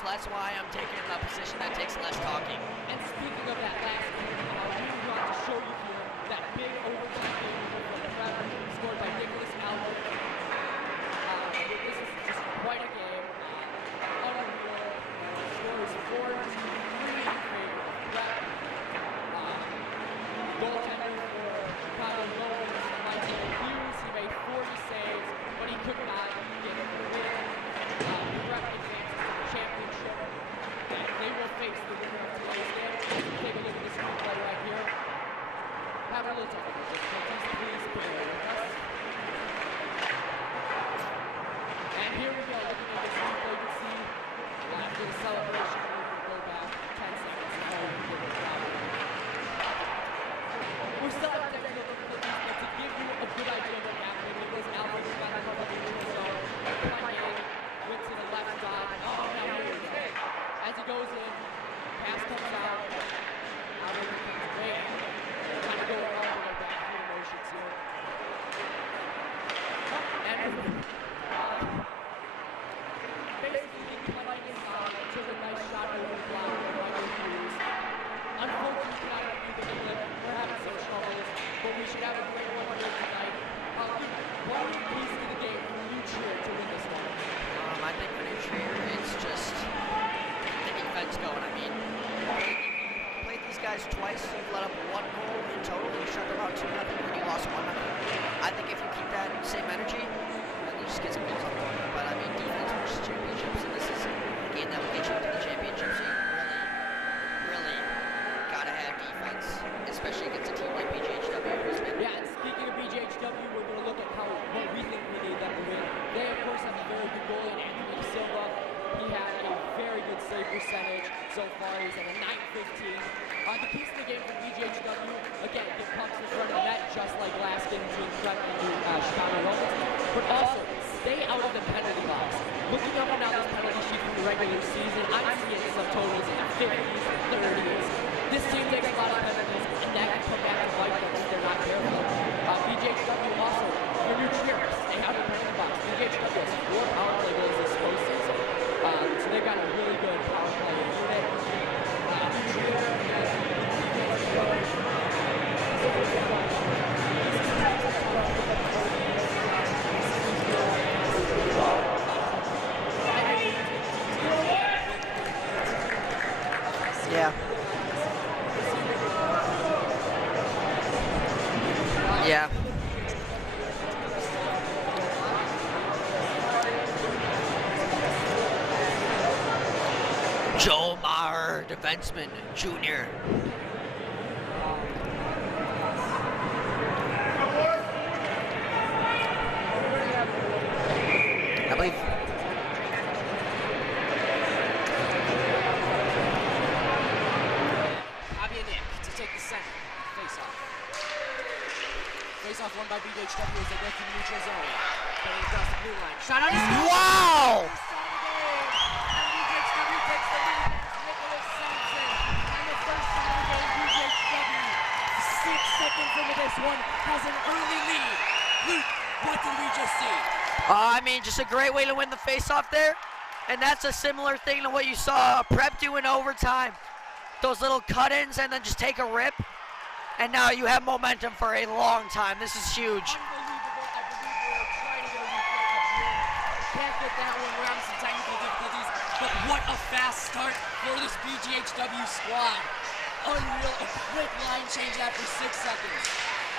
so that's why I'm taking a position that takes less talking. And speaking of that last game, we want to show you here that big overtime game with the Predator scored by Nicholas Albert. This is just quite a game. Unreal. Scores 4-3 in favor of Prep. Goaltender for Chicago Gold, Michael Hughes. He made 40 saves, but he could not get the win. Prep advances to the championship, and they will face the winner of today's game. Take a look at this replay right here. Have a little technical difficulties, please bear with us. And here we go, looking at this replay, you can see after the celebration, we will go back 10 seconds and hold and give it a shot. We're still at technical difficulties, but to give you a good idea of what happened, it was Albert who got a couple of minutes ago, went to the left side. Oh, now here we go. As he goes in, pass comes out. Albert comes away. Kind of going all the way back through the motions here. And basically cutting inside, took a nice shot over the block from Michael Hughes. Unfortunately, not going to be the game that we're having some troubles, but we should have a great one here tonight. One piece of the game for you cheer to win this one. I think for New Trier, it's just the defense going. I mean, you played these guys twice, you've let up 1 goal in total, you shut them out 2-0, and you lost 1-0. I think if you keep that threatening Chicago Romans, but also stay out of the penalty box. Looking up and down this penalty sheet from the regular season, I'm seeing subtotals in the 50s, 30s. This team takes a lot of penalties, and that can come back to bite them if they're not careful. BGHW also, your new cheers, stay out of the penalty box. BGHW has 4 power play goals this postseason, so they've got a really good power play unit. Yeah. Yeah. Joe Maher, defenseman, junior. I believe. To take the center. Face-off. Face-off won by BGHW as they go through the neutral zone. Getting across the blue line. Shot on his Wow! And BGHW takes the lead. Nicholas Sampson. And the first time of the game, BGHW, 6 seconds into this one, has an early lead. Luke, what did we just see? I mean, just a great way to win the face-off there. And that's a similar thing to what you saw Prep do in overtime. Those little cut-ins and then just take a rip. And now you have momentum for a long time. This is huge. Unbelievable. I believe we were trying to get a replay up here. Can't get that one. We're having some technical difficulties. But what a fast start for this BGHW squad. Unreal. A quick line change after 6 seconds.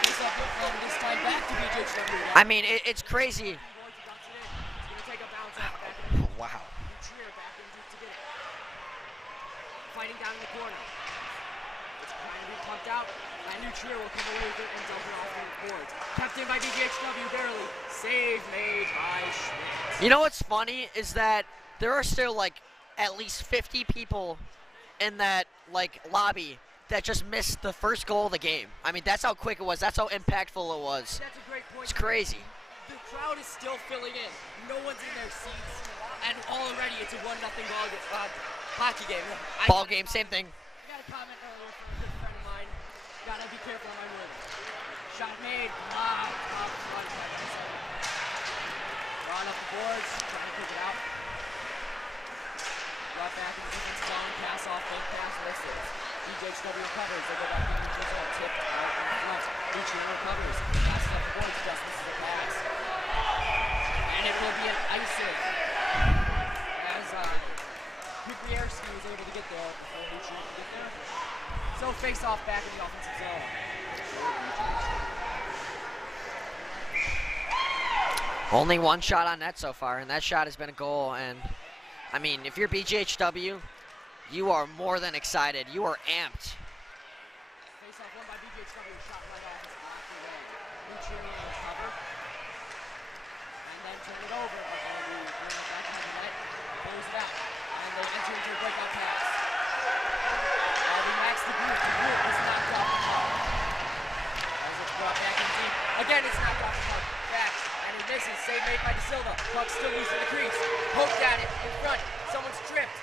Face off from this time back to BGHW. I mean, it's crazy. He's gonna take a bounce off back in. Wow. Trier back in deep to get it. Fighting down in the corner. It's trying to be pumped out. And new Trier will come away with it and dump it off the boards. Kept in by BGHW barely. Save made by Schmidt. You know what's funny is that there are still like at least 50 people in that like lobby that just missed the first goal of the game. I mean, that's how quick it was. That's how impactful it was. That's a great point. It's crazy. The crowd is still filling in. No one's in their seats. And already it's a 1-0 hockey game. Ball game, same thing. I got a comment earlier from a good friend of mine. Gotta be careful on my words. Shot made. Top front. Drawing up the boards. Trying to pick it out. Brought back in the defense zone. Pass off. Fake pass. Misses. BGHW recovers. They go back to the neutral zone. Tip out in front. Lucian recovers. Pass off the boards. Just misses the pass. And it will be an icing. As Kuprierski was able to get there before Lucian could get there. So face off back in the offensive zone. Only one shot on net so far, and that shot has been a goal. And I mean, if you're BGHW, you are more than excited. You are amped. Face off won by BGHW. Shot right off his block away. Lucian will recover. And then turn it over. But they'll bring it back into the net. Close it out. And they enter into a breakout pass. We maxed the group. The group is knocked off the puck. As it's brought back in deep. Again, it's knocked off the puck. Back. And he misses. Save made by De Silva. Puck still loose in the crease. Poked at it. In front. Someone's tripped.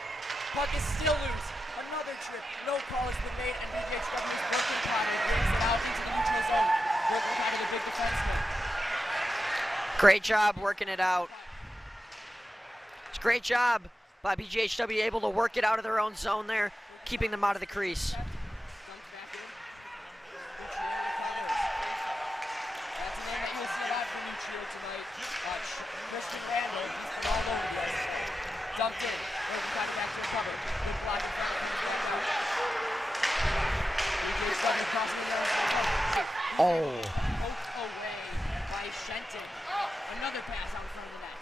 Puck is still loose. Another trip. No call has been made. And BGHW's Broken Potter brings it out into the neutral zone. Broken Potter, the big defenseman. Great job working it out. It's a great job by BGHW, able to work it out of their own zone there, keeping them out of the crease. Dunked back in. Lucier recovers. That's a name that you'll see a lot from Lucier tonight. Christian Randall, he's been all over this. Dumped in. Broken Potter back to recover. Good block in front of him. Back out. BGHW crossing the yard. Oh. Poked away by Shenton. Another pass out in front of the net.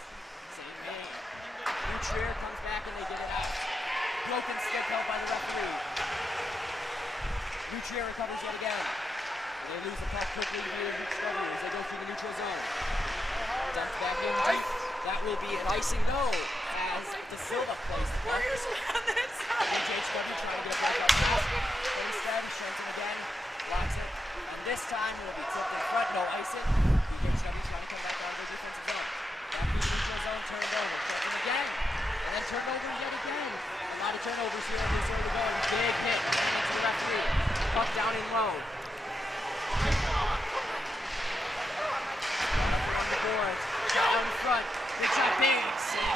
Same made. Lucier comes back and they get it out. Broken stick held by the referee. Lucier recovers yet again. And they lose the puck quickly to the HSHL as they go through the neutral zone. Dumped back in deep. That will be an icing though, as De Silva plays the puck. BGHW trying to get a breakout pass. Instead, Shenton again. Blocks it. And this time it will be tipped in front. No icing. First year, who's going to go. Big hit into the referee. Puck down in low. On the board. Down in front. Big shot, big save.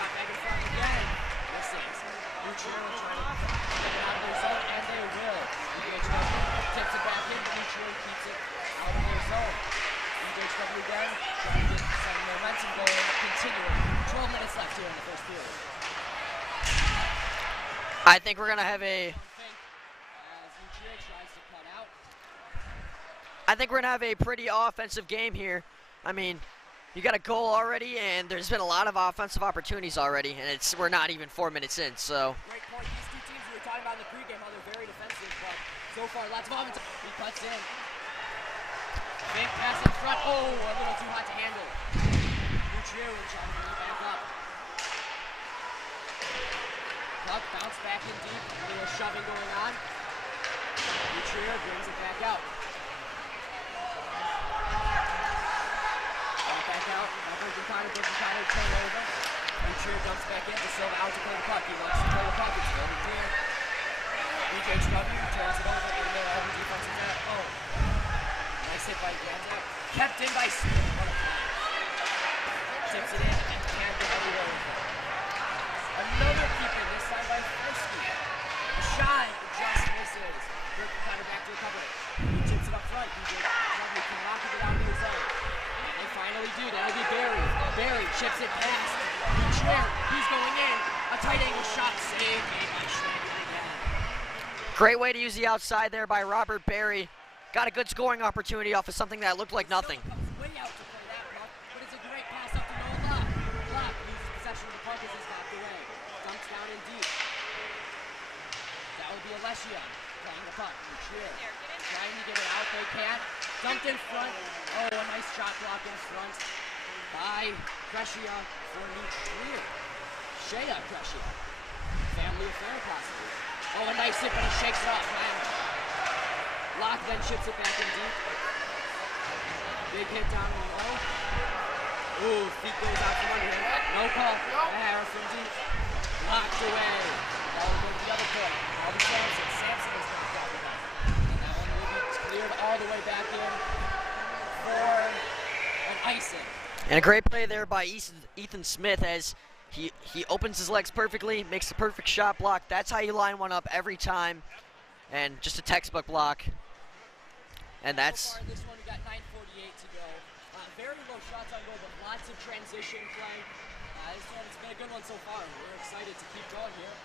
Shot back in front again. Misses. Nutrier trying to get it out of their zone, and they will. BGHW tips it back in, but Nutrier keeps it out of their zone. BGHW again, trying to get some momentum going, continuing. 12 minutes left here in the first period. I think we're going to have a... As Nutrier tries to cut out. I think we're going to have a pretty offensive game here. I mean, you got a goal already, and there's been a lot of offensive opportunities already, and we're not even 4 minutes in, so... Great point. These two teams we were talking about in the pregame, how they're very defensive, but so far, lots of offense. He cuts in. Big pass in front. Oh, a little too hot to handle. Nutrier trying to bring it back up. Puck bounce back in deep. A little shoving going on. Nutrier brings it back out. Back out. Now Bergen Connor, turnover. Nutrier dumps back in. De Silva out to play the puck. He wants to play the puck. It's going clear. BGHW turns it over in the middle of the defensive net. Oh. Nice hit by Ganza. Kept in by Smith. What a play. Tips it in and can't get anywhere with it. Another keeper, this time by Frisky. A shot just misses. Bergen Connor back to the cover. He tips it up front. BGHW cannot get it out of his zone. They finally do. That'll be Barry. Barry chips it past. Nutrier. He's going in. A tight angle shot save made by Schmidt again. Great way to use the outside there by Robert Barry. Got a good scoring opportunity off of something that looked like nothing. Comes way out to play that puck, but it's a great pass up to Noah Locke. Locke loses possession of the puck as it's knocked away. Dumps down in deep. That will be Alessia playing the puck. Nutrier trying to get it out. They can't. Dumped in front. Oh, a nice shot block in front by Brescia for Nutrier. Shea Brescia. Family affair possibly. Oh, a nice hit, but he shakes it off. Locke then chips it back in deep. Big hit down in low. Ooh, feet goes out from under him. No call. Harrison deep. Locked away. Ball will go to the other point. All the Samson. Samson is going to drop it back. And that one will be cleared all the way back in for an icing. And a great play there by Ethan Smith as he opens his legs perfectly, makes the perfect shot block. That's how you line one up every time. And just a textbook block. And that's... So far in this one, we got 9:48 to go. Very low shots on goal, but lots of transition play. This one's been a good one so far. We're excited to keep going here.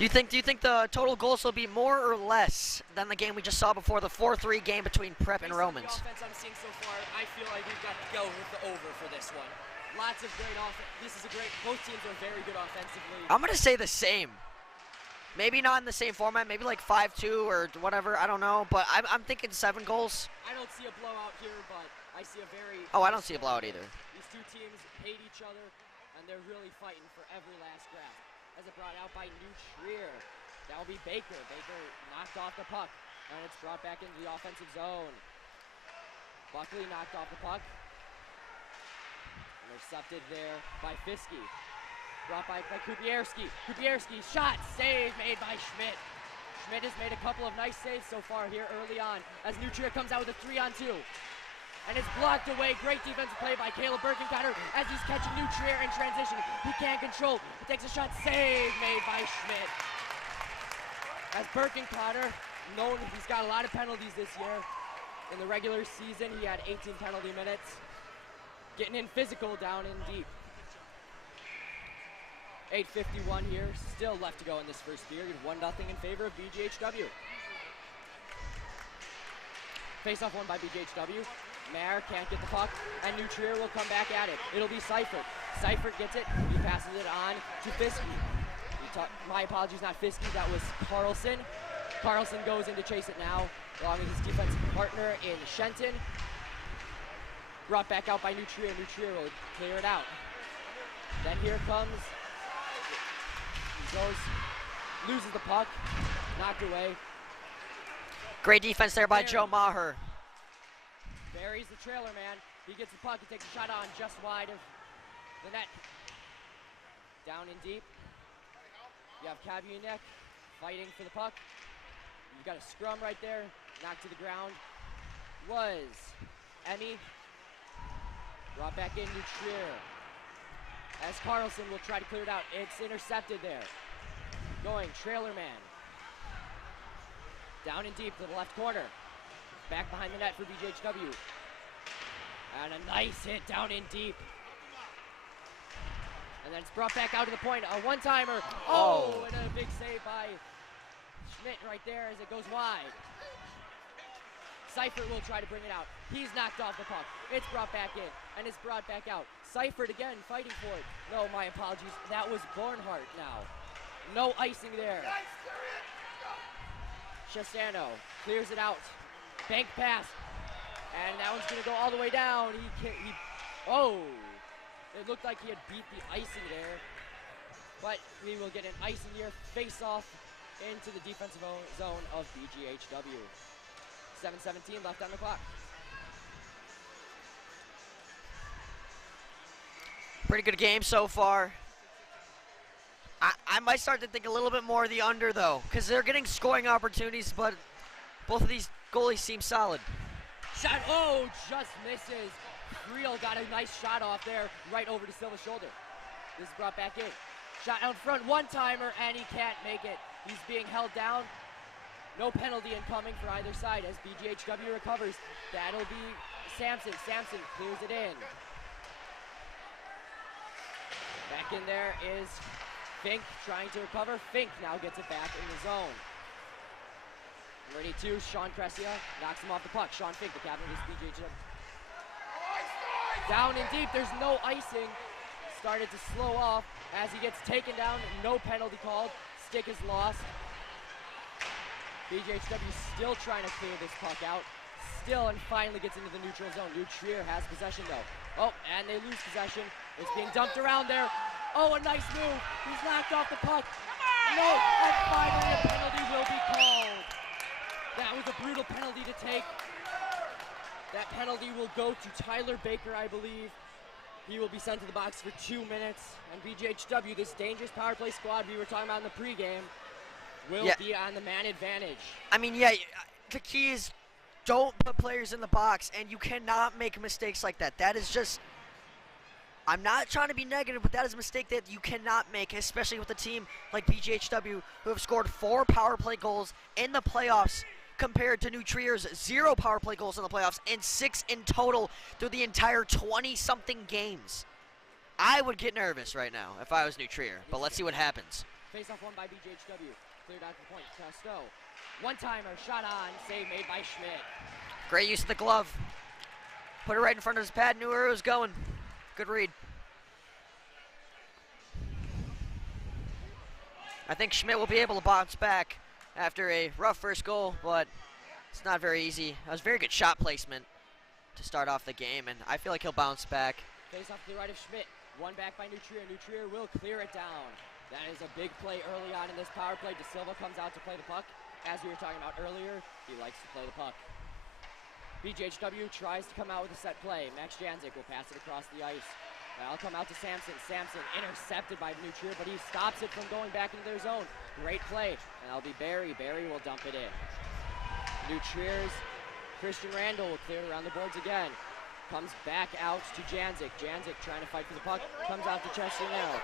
Do you think the total goals will be more or less than the game we just saw before, the 4-3 game between Prep and Romans? The offense I'm seeing so far, I feel like we've got to go with the over for this one. Lots of great offense. This is a great, both teams are very good offensively. I'm going to say the same. Maybe not in the same format, maybe like 5-2 or whatever, I don't know, but I'm thinking 7 goals. I don't see a blowout here, but I see a very... Oh, I don't see a blowout either. These two teams hate each other, and they're really fighting for every last grab. As it brought out by Nutrier. That will be Baker. Baker knocked off the puck, and it's brought back into the offensive zone. Buckley knocked off the puck. Intercepted there by Fiske. Brought by Kubierski. Kubierski, shot, save made by Schmidt. Schmidt has made a couple of nice saves so far here early on as Nutrier comes out with a 3-on-2. And it's blocked away. Great defensive play by Caleb Birkencotter as he's catching Nutrier in transition. He can't control. He takes a shot, save made by Schmidt. As Birkencotter, known he's got a lot of penalties this year. In the regular season, he had 18 penalty minutes. Getting in physical down in deep. 8:51 here, still left to go in this first period. 1-0 in favor of BGHW. Face-off won by BGHW. Mayer can't get the puck, and Nutrier will come back at it. It'll be Seifert. Seifert gets it, he passes it on to Fiske. My apologies, not Fiske, that was Carlson. Carlson goes in to chase it now, along with his defensive partner in Shenton. Brought back out by Nutrier. Nutrier will clear it out. Then here comes, he goes, loses the puck, knocked away. Great defense there by Joe Maher. Barry's the trailer man. He gets the puck, he takes a shot on just wide of the net. Down in deep. You have Kabianek fighting for the puck. You've got a scrum right there, knocked to the ground. Was Emmy. Brought back in Nutrier. As Carlson will try to clear it out. It's intercepted there. Going, trailer man. Down and deep to the left corner. Back behind the net for BGHW. And a nice hit down in deep. And then it's brought back out to the point. A one-timer. Oh, and a big save by Schmidt right there as it goes wide. Seifert will try to bring it out. He's knocked off the puck. It's brought back in, and it's brought back out. Seifert again fighting for it. No, my apologies. That was Barnhart now. No icing there. Chasano clears it out. Bank pass. And that one's going to go all the way down. Oh! It looked like he had beat the icing there. But we will get an icing here. Face off into the defensive zone of BGHW. 7:17 left on the clock. Pretty good game so far. I might start to think a little bit more of the under, though, because they're getting scoring opportunities, but both of these goalies seem solid. Shot, oh, just misses. Creel got a nice shot off there, right over to Silva's shoulder. This is brought back in. Shot out front, one-timer, and he can't make it. He's being held down. No penalty incoming for either side as BGHW recovers. That'll be Sampson. Sampson clears it in. Back in there is Fink trying to recover. Fink now gets it back in the zone. Ready to, Sean Crescia knocks him off the puck. Sean Fink, the captain of this BGHW. Down and deep, there's no icing. Started to slow off as he gets taken down. No penalty called. Stick is lost. BGHW still trying to clear this puck out. Still, and finally gets into the neutral zone. Nutrier has possession though. Oh, and they lose possession. It's being dumped around there. Oh, a nice move. He's knocked off the puck. No, and finally a penalty will be called. That was a brutal penalty to take. That penalty will go to Tyler Baker, I believe. He will be sent to the box for 2 minutes. And BGHW, this dangerous power play squad we were talking about in the pregame, will be on the man advantage. I mean, yeah, the key is don't put players in the box, and you cannot make mistakes like that. That is just, I'm not trying to be negative, but that is a mistake that you cannot make, especially with a team like BGHW, who have scored 4 power play goals in the playoffs, compared to Nutrier's 0 power play goals in the playoffs and 6 in total through the entire 20-something games. I would get nervous right now if I was Nutrier, but let's see what happens. Face-off won by BGHW. Cleared out the point. Casto. One-timer, shot on, save made by Schmidt. Great use of the glove. Put it right in front of his pad, knew where it was going. Good read. I think Schmidt will be able to bounce back after a rough first goal, but it's not very easy. That was very good shot placement to start off the game, and I feel like he'll bounce back. Face off to the right of Schmidt. One back by Nutrier. Nutrier will clear it down. That is a big play early on in this power play. De Silva comes out to play the puck. As we were talking about earlier, he likes to play the puck. BGHW tries to come out with a set play. Max Janzik will pass it across the ice. I'll come out to Sampson. Sampson intercepted by Nutrier, but he stops it from going back into their zone. Great play. And that'll be Barry. Barry will dump it in. Nutrier's Christian Randall will clear it around the boards again. Comes back out to Janzik. Janzik trying to fight for the puck. Comes out to Chester now.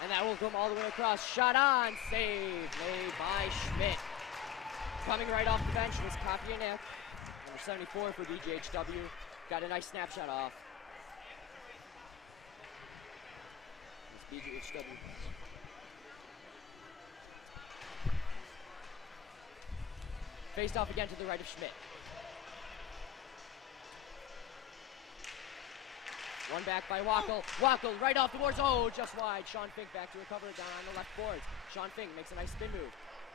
And that will come all the way across. Shot on. Save made by Schmidt. Coming right off the bench was Kapianek. Number 74 for BGHW. Got a nice snapshot off. It's BGHW. Faced off again to the right of Schmidt. One back by Wackel. Wackel right off the boards. Oh, just wide. Sean Fink back to recover it down on the left boards. Sean Fink makes a nice spin move.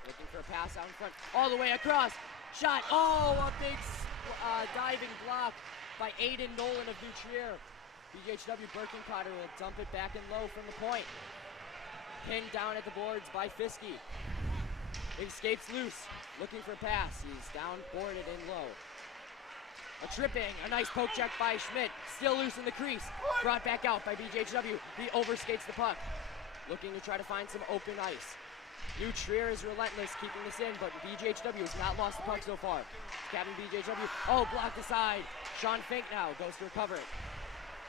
Looking for a pass out in front. All the way across. Shot. Oh, a big diving block by Aiden Nolan of Nutrier. BGHW Birkencotter will dump it back in low from the point. Pinned down at the boards by Fiske. Escapes loose. Looking for a pass. He's down, boarded in low. A tripping, a nice poke check by Schmidt. Still loose in the crease. Brought back out by BGHW. He overskates the puck. Looking to try to find some open ice. New Trier is relentless, keeping this in, but BGHW has not lost the puck so far. Captain BGHW, oh, blocked aside. Sean Fink now goes to recover it.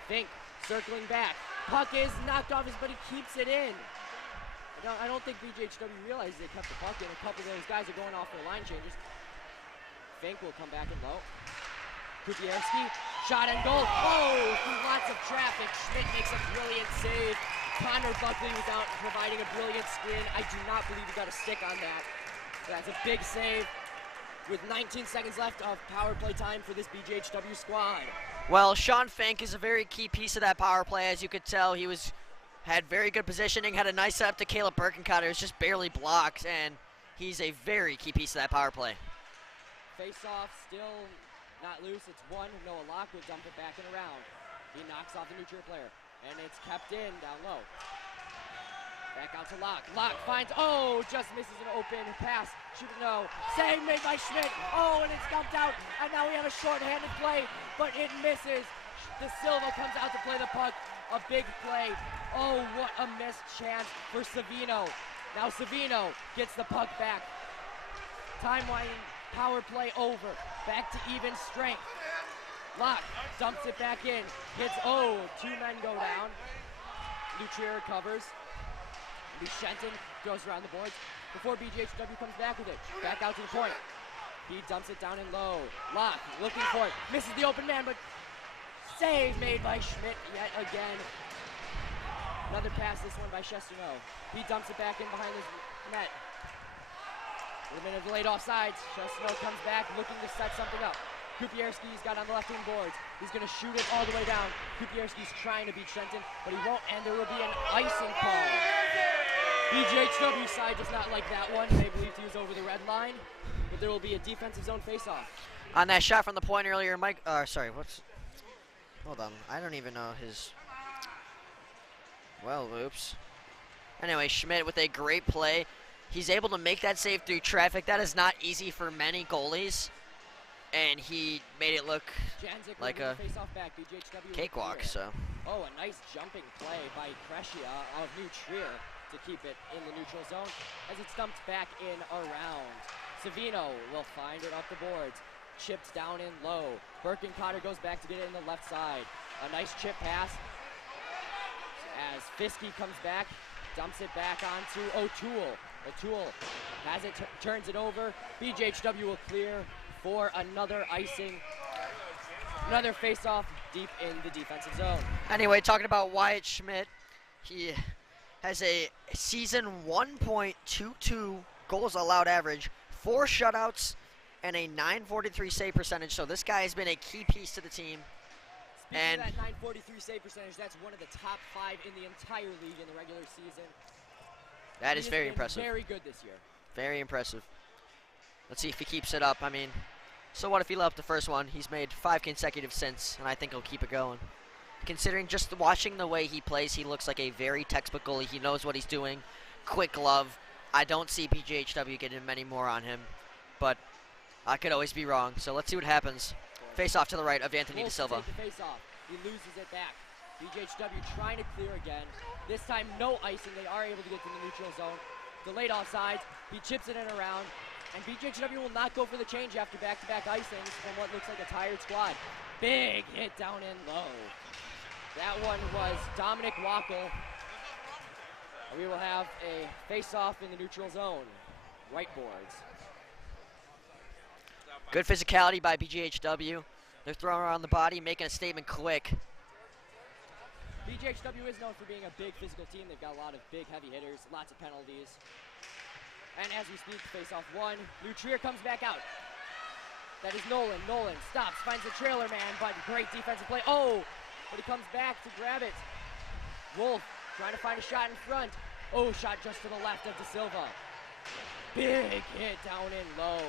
Fink circling back. Puck is knocked off his, but he keeps it in. I don't think BGHW realized they kept the puck in. A couple of those guys are going off their line changes. Fink will come back in low. Kupierski, shot and goal. Oh, through lots of traffic. Schmidt makes a brilliant save. Connor Buckley was out providing a brilliant screen. I do not believe he got a stick on that. That's a big save with 19 seconds left of power play time for this BGHW squad. Well, Sean Fink is a very key piece of that power play. As you could tell, he had very good positioning, had a nice setup to Caleb Birkencotter. It was just barely blocked, and he's a very key piece of that power play. Face-off still not loose. It's one. Noah Locke would dump it back and around. He knocks off the New Trier player, and it's kept in down low. Back out to Locke. Locke finds, oh, just misses an open pass. Shoot it, no. Save made by Schmidt. Oh, and it's dumped out. And now we have a short-handed play, but it misses. De Silva comes out to play the puck. A big play. Oh, what a missed chance for Savino. Now Savino gets the puck back. Time winding, power play over. Back to even strength. Locke dumps it back in. Hits, oh, two men go down. New Trier recovers. Shenton goes around the boards before BGHW comes back with it. Back out to the point. He dumps it down in low. Locke looking for it. Misses the open man, but save made by Schmidt yet again. Another pass, this one by Chestino. He dumps it back in behind his net. With a minute delayed offsides, Chestino comes back looking to set something up. Kupierski's got on the left wing boards. He's going to shoot it all the way down. Kupierski's trying to beat Shenton, but he won't, and there will be an icing call. BGHW side does not like that one. They believed he was over the red line, but there will be a defensive zone face-off. On that shot from the point earlier, hold on, I don't even know his, well, oops. Anyway, Schmidt with a great play. He's able to make that save through traffic. That is not easy for many goalies, and he made it look Janzik like a back. BGHW cakewalk, so. Oh, a nice jumping play by Kreshia of New Trier to keep it in the neutral zone as it's dumped back in around. Savino will find it up the boards. Chipped down in low. Birkencotter goes back to get it in the left side. A nice chip pass as Fiske comes back, dumps it back onto O'Toole. O'Toole has it, turns it over. BGHW will clear for another icing. Another face-off deep in the defensive zone. Anyway, talking about Wyatt Schmidt, he has a season 1.22 goals allowed average, 4 shutouts, and a .943 save percentage. So this guy has been a key piece to the team. Speaking of that .943 save percentage, that's one of the top 5 in the entire league in the regular season. That is very impressive. Very good this year. Very impressive. Let's see if he keeps it up. I mean, so what if he left the first one? He's made 5 consecutive since, and I think he'll keep it going. Considering just watching the way he plays, he looks like a very textbook goalie. He knows what he's doing. Quick glove. I don't see BGHW getting many more on him, but I could always be wrong. So let's see what happens. Face off to the right of Anthony De Silva. Face off. He loses it back. BGHW trying to clear again. This time no icing. They are able to get to the neutral zone. Delayed offsides. He chips it in around. And BGHW will not go for the change after back-to-back icings from what looks like a tired squad. Big hit down in low. That one was Dominic Wackel. We will have a face-off in the neutral zone. Right boards. Good physicality by BGHW. They're throwing around the body, making a statement quick. BGHW is known for being a big physical team. They've got a lot of big, heavy hitters, lots of penalties. And as we speak, face-off one. New Trier comes back out. That is Nolan. Nolan stops, finds the trailer man, but great defensive play. Oh, but he comes back to grab it. Wolf trying to find a shot in front. Oh, shot just to the left of De Silva. Big hit down in low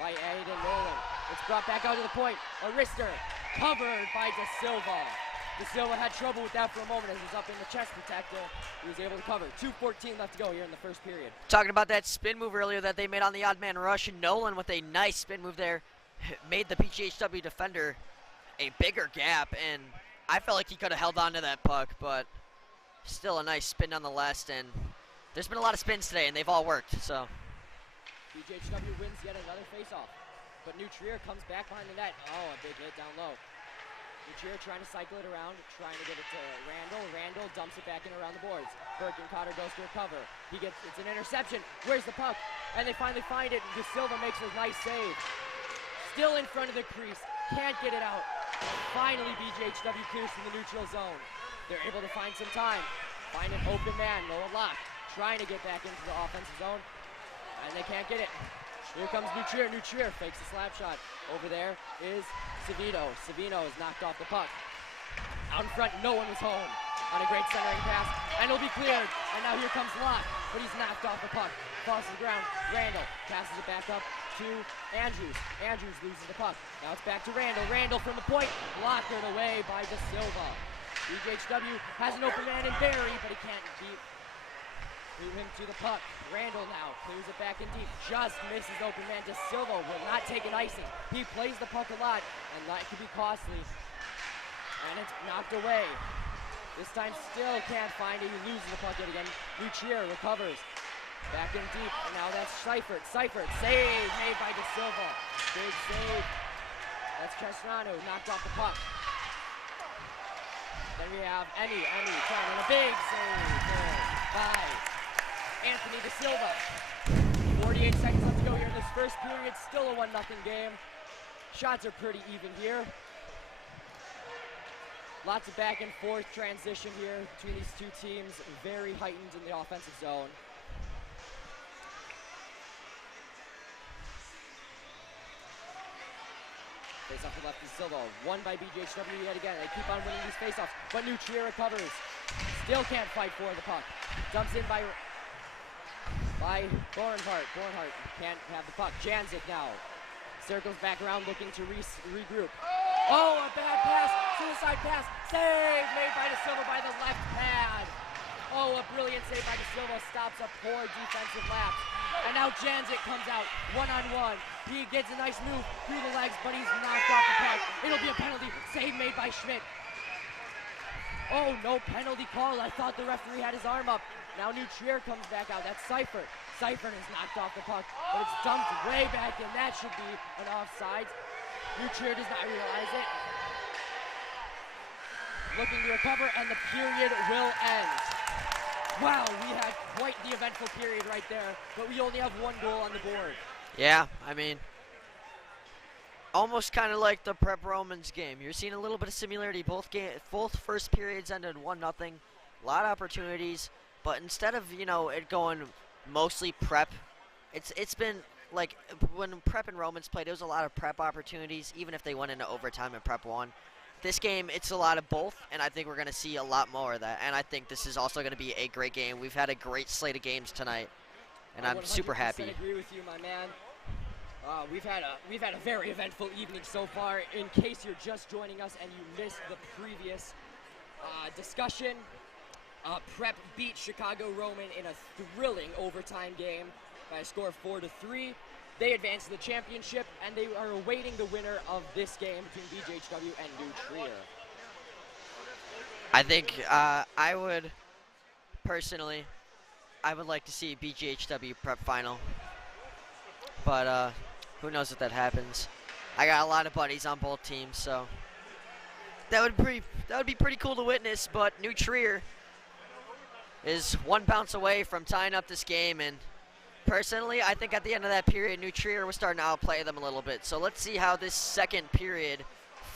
by Aiden Nolan. It's brought back out to the point. Arister covered by De Silva. De Silva had trouble with that for a moment as he was up in the chest protector. He was able to cover. 2:14 left to go here in the first period. Talking about that spin move earlier that they made on the odd man rush, and Nolan with a nice spin move there made the BGHW defender a bigger gap, and I felt like he could have held on to that puck, but still a nice spin nonetheless, and there's been a lot of spins today, and they've all worked. So BGHW wins yet another face-off. But New Trier comes back behind the net. Oh, a big hit down low. New Trier trying to cycle it around, trying to get it to Randall. Randall dumps it back in around the boards. Birkencotter goes to recover. It's an interception. Where's the puck? And they finally find it, and De Silva makes a nice save. Still in front of the crease. Can't get it out. Finally, BGHW clears from the neutral zone. They're able to find some time. Find an open man, Noah Locke, trying to get back into the offensive zone, and they can't get it. Here comes New Trier. New Trier fakes a slap shot. Over there is Savino. Savino has knocked off the puck. Out in front, no one was home on a great centering pass, and it'll be cleared. And now here comes Locke, but he's knocked off the puck. Falls to the ground. Randall passes it back up to Andrews. Andrews loses the puck. Now it's back to Randall. Randall from the point, blocked away by De Silva. BGHW has an open man in Barry, but he can't beat him to the puck. Randall now clears it back in deep. Just misses open man. De Silva will not take an icing. He plays the puck a lot, and that could be costly. And it's knocked away. This time still can't find it. He loses the puck yet again. New Trier recovers. Back in deep, and now that's Seifert. Seifert, save made by De Silva. Big save. That's Castrano, knocked off the puck. Then we have Emmy trying and a big save there by Anthony De Silva. 48 seconds left to go here in this first period. Still a 1-0 game. Shots are pretty even here. Lots of back and forth transition here between these two teams. Very heightened in the offensive zone. Face off the left is Silva, won by BGHW yet again. They keep on winning these face-offs, but New Trier recovers. Still can't fight for the puck. Dumps in by Bornhart. Bornhart can't have the puck. Janzik now circles back around looking to regroup. Oh, a bad pass, suicide pass. Save made by De Silva by the left pad. Oh, a brilliant save by De Silva stops a poor defensive lapse. And now Janzik comes out, one-on-one. He gets a nice move through the legs, but he's knocked off the puck. It'll be a penalty. Save made by Schmidt. Oh, no penalty call. I thought the referee had his arm up. Now New Trier comes back out. That's Seifert. Seifert has knocked off the puck, but it's dumped way back in. That should be an offside. New Trier does not realize it. Looking to recover, and the period will end. Wow, we had quite the eventful period right there, but we only have one goal on the board. yeah, I mean, almost kind of like the Prep Romans game. You're seeing a little bit of similarity. Both first periods ended 1-0. A lot of opportunities, but instead of it going mostly Prep, it's been like when Prep and Romans played, there was a lot of Prep opportunities, even if they went into overtime and Prep won. This game, it's a lot of both, and I think we're going to see a lot more of that. And I think this is also going to be a great game. We've had a great slate of games tonight, and I'm super happy. I agree with you, my man. We've had a very eventful evening so far. In case you're just joining us and you missed the previous discussion, Prep beat Chicago Roman in a thrilling overtime game by a score of 4-3. They advance to the championship, and they are awaiting the winner of this game between BGHW and New Trier. I think I would like to see BGHW Prep final, but who knows if that happens. I got a lot of buddies on both teams, so that would be pretty cool to witness. But New Trier is one bounce away from tying up this game, and personally, I think at the end of that period, New Trier was starting to outplay them a little bit. So let's see how this second period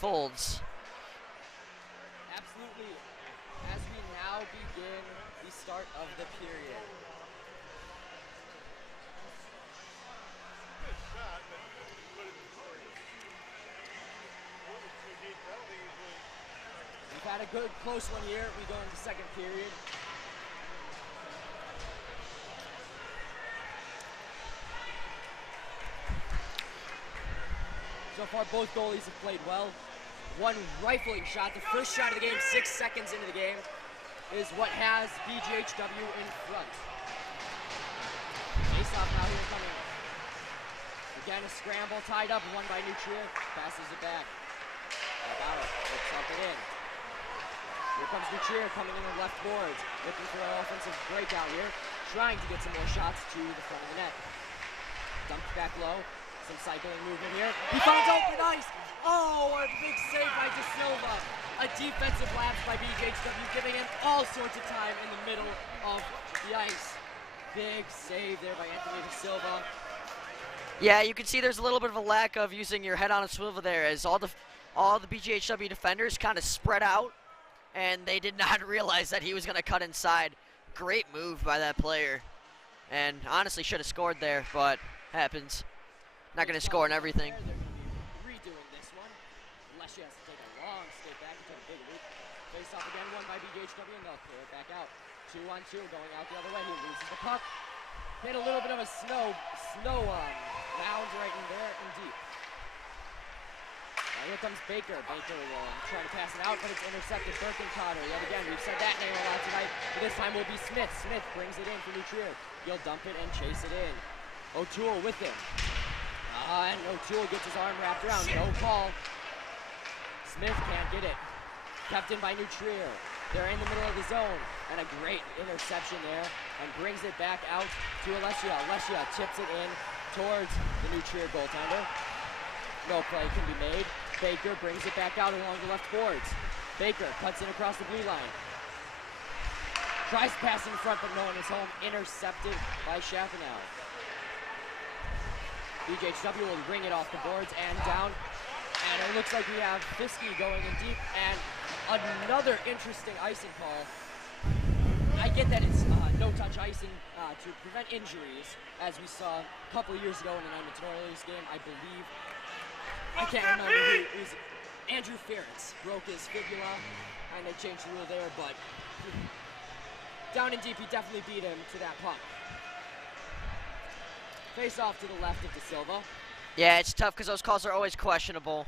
folds. Absolutely. As we now begin the start of the period. We've had a good close one here. We go into second period. So far, both goalies have played well. One rifling shot, the first shot of the game, 6 seconds into the game, is what has BGHW in front. Face-off now here coming. Again, a scramble tied up, won by New Trier. Passes it back. About it. Looks up and in. Here comes New Trier coming in the left boards, looking for an offensive breakout here. trying to get some more shots to the front of the net. Dumped back low. Some cycling movement here. He finds open ice. Oh, a big save by De Silva. A defensive lapse by BGHW, giving him all sorts of time in the middle of the ice. Big save there by Anthony De Silva. Yeah, you can see there's a little bit of a lack of using your head on a swivel there, as all the BGHW defenders kind of spread out, and they did not realize that he was going to cut inside. Great move by that player, and honestly should have scored there, but happens. Not going to score on everything. They're going to be redoing this one. Unless she has to take a long skate back and take a big loop. Face off again, won by BGHW, and they'll clear it back out. 2-on-2, going out the other way. He loses the puck. Hit a little bit of a snow mound right in there and deep. Now here comes Baker. Baker will try to pass it out, but it's intercepted. Birkencotter, yet again, we've said that name a lot tonight, but this time will be Smith. Smith brings it in for New Trier. He'll dump it and chase it in. O'Toole with him. And O'Toole gets his arm wrapped around. No call. Smith can't get it. Kept in by New Trier. They're in the middle of the zone. And a great interception there. And brings it back out to Alessia. Alessia tips it in towards the New Trier goaltender. No play can be made. Baker brings it back out along the left boards. Baker cuts it across the blue line. Tries to pass in front, but no one is home. Intercepted by Chaffenau. BGHW will bring it off the boards and down. And it looks like we have Fiske going in deep. And another interesting icing call. I get that it's no-touch icing to prevent injuries, as we saw a couple years ago in an Edmonton Oilers game, I believe. I can't remember who. It was Andrew Ferentz broke his fibula, and they changed the rule there, but down in deep, he definitely beat him to that puck. Face off to the left of De Silva. Yeah, it's tough because those calls are always questionable.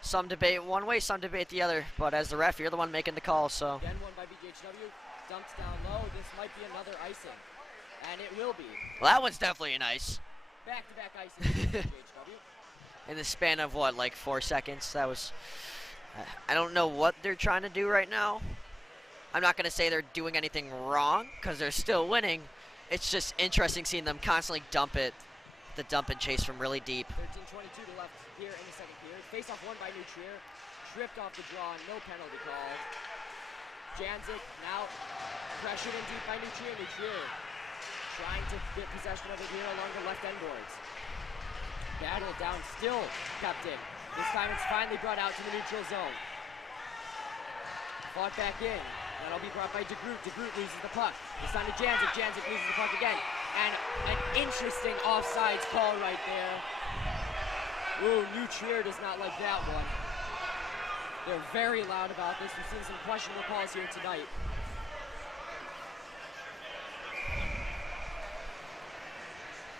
Some debate one way, some debate the other, but as the ref, you're the one making the call, so. Again, one by BGHW, dumped down low. This might be another icing, and it will be. Well, that one's definitely an ice. Back-to-back icing for BGHW. In the span of, what, like 4 seconds? That was, I don't know what they're trying to do right now. I'm not going to say they're doing anything wrong, because they're still winning. It's just interesting seeing them constantly dump it, the dump and chase from really deep. 13:22 to left here in the second period. Face-off won by New Trier. Tripped off the draw, no penalty called. Janzik now pressured in deep by New Trier. New Trier trying to get possession of it here along the left end boards. Battle down, still kept in. This time it's finally brought out to the neutral zone. Fought back in. That'll be brought by DeGroot. DeGroot loses the puck. This time to Janzik. Janzik loses the puck again. And an interesting offsides call right there. Ooh, New Trier does not like that one. They're very loud about this. We've seen some questionable calls here tonight.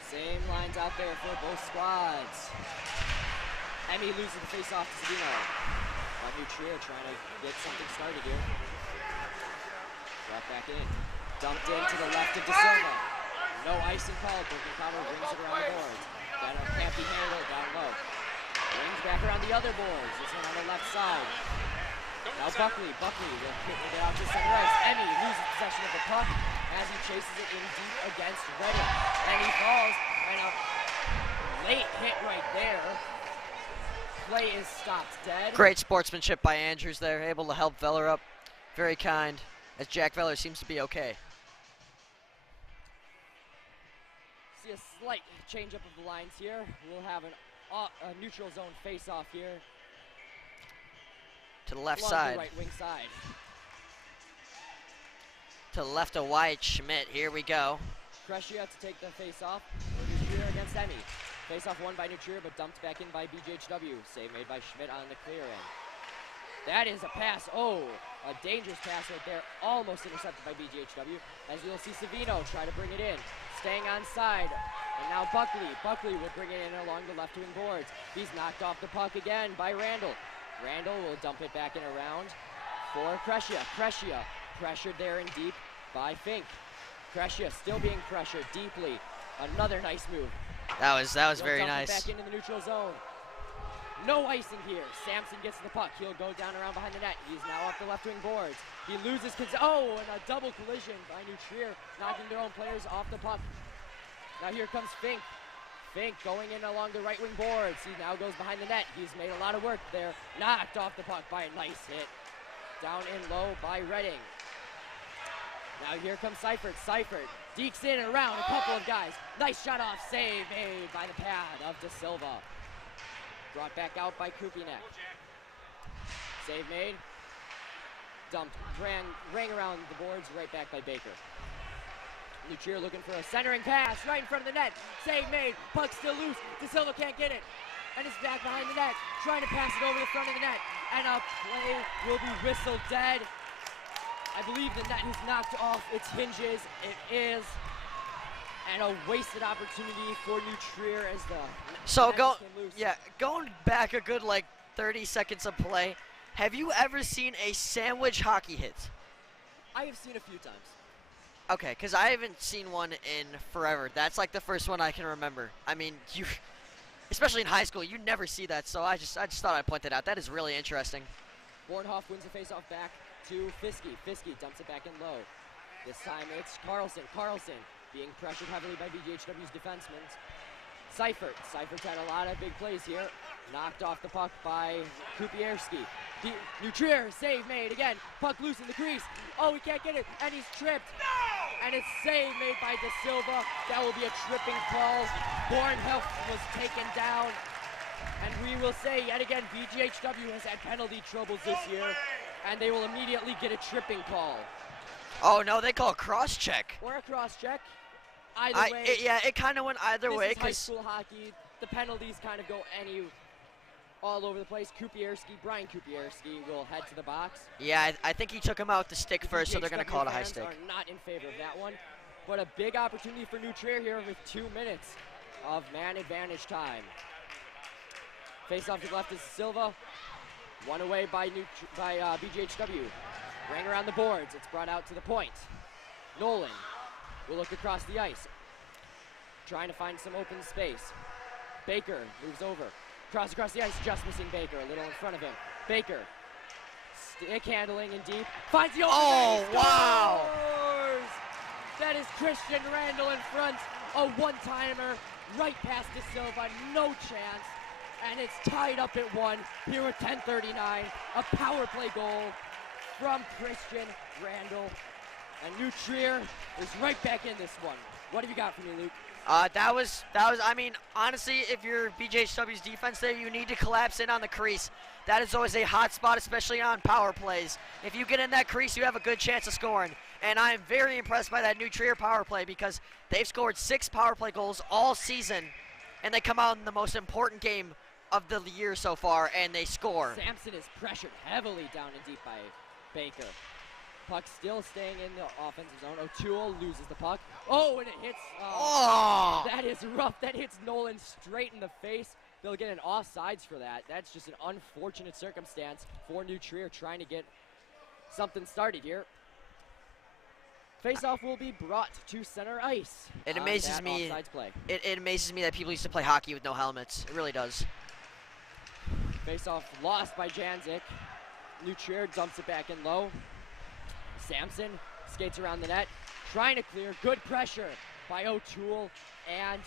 Same lines out there for both squads. Emmy loses the face-off to Savino. While New Trier trying to get something started here. Brought back in. Dumped in to the left of De Silva. No icing call. Birkencotter brings it around the boards. That can't be handled down low. Brings back around the other boards. This one on the left side. Now Buckley will get out to center ice. Emmy loses possession of the puck as he chases it in deep against Redding. And he falls. And a late hit right there. Play is stopped dead. Great sportsmanship by Andrews there, able to help Veller up. Very kind, as Jack Veller seems to be okay. See a slight change up of the lines here. We'll have a neutral zone face-off here. To the left along side. the right wing side. To the left of Wyatt Schmidt. Here we go. Kreshia to take the face-off. New Trier against Emmy. Face-off won by New Trier, but dumped back in by BGHW. Save made by Schmidt on the clear end. That is a pass. Oh, a dangerous pass right there. Almost intercepted by BGHW. As you'll see Savino try to bring it in. Staying on side. And now Buckley. Buckley will bring it in along the left wing boards. He's knocked off the puck again by Randall. Randall will dump it back in around for Kreshia. Kreshia pressured there in deep by Fink. Kreshia still being pressured deeply. Another nice move. That was They'll very dump it nice. back into the neutral zone. No icing here. Sampson gets the puck. He'll go down around behind the net. He's now off the left wing boards. He loses oh, and a double collision by New Trier, knocking their own players off the puck. Now here comes Fink. Fink going in along the right wing boards. He now goes behind the net. He's made a lot of work there. Knocked off the puck by a nice hit. Down in low by Redding. Now here comes Seifert. Seifert dekes in and around a couple of guys. Nice shot off save made by the pad of De Silva. Brought back out by Kupinek. Save made. Dumped. Rang around the boards, right back by Baker. New Trier looking for a centering pass right in front of the net. Save made. Puck still loose. De Silva can't get it. And it's back behind the net. Trying to pass it over the front of the net. And a play will be whistled dead. I believe the net has knocked off its hinges. It is. And a wasted opportunity for New Trier as the So net came loose. going back a good like 30 seconds of play, have you ever seen a sandwich hockey hit? I have seen a few times. Okay, because I haven't seen one in forever. That's like the first one I can remember. I mean, especially in high school, you never see that. So I just thought I'd point that out. That is really interesting. Bornhoff wins the faceoff back to Fiske. Fiske dumps it back in low. This time it's Carlson. Carlson being pressured heavily by BGHW's defensemen. Seifert. Seifert's had a lot of big plays here. Knocked off the puck by Kupierski. New Trier, save made again. Puck loose in the crease. Oh, he can't get it, and he's tripped. No! And it's save made by De Silva. That will be a tripping call. Bornhoff was taken down. And we will say yet again, BGHW has had penalty troubles this year, and they will immediately get a tripping call. Oh no, they call a cross check. Or a cross check. Either way. It kind of went either way. This is high school hockey. The penalties kind of go all over the place. Brian Kupierski will head to the box. Yeah, I think he took him out the stick first, so they're going to call it a high stick. Are not in favor of that one. But a big opportunity for New Trier here with 2 minutes of man advantage time. Face off to the left is Silva. One away by BGHW. Rang around the boards. It's brought out to the point. Nolan will look across the ice, trying to find some open space. Baker moves over. Across the ice, just missing Baker, a little in front of him. Baker, stick handling in deep, finds the open Oh, net, wow! scores! That is Christian Randall in front, a one-timer, right past De Silva, no chance. And it's tied up at 1 here at 10:39. A power play goal from Christian Randall. And New Trier is right back in this one. What have you got for me, Luke? That was, I mean, honestly, if you're BGHW's defense there, you need to collapse in on the crease. That is always a hot spot, especially on power plays. If you get in that crease, you have a good chance of scoring. And I am very impressed by that New Trier power play because they've scored 6 power play goals all season, and they come out in the most important game of the year so far, and they score. Sampson is pressured heavily down and deep by Baker. Puck still staying in the offensive zone. O'Toole loses the puck. Oh, and it hits. Oh! That is rough. That hits Nolan straight in the face. They'll get an offsides for that. That's just an unfortunate circumstance for New Trier trying to get something started here. Faceoff will be brought to center ice. It amazes me. Offsides play. It amazes me that people used to play hockey with no helmets. It really does. Faceoff lost by Janzik. New Trier dumps it back in low. Sampson skates around the net, trying to clear. Good pressure by O'Toole, and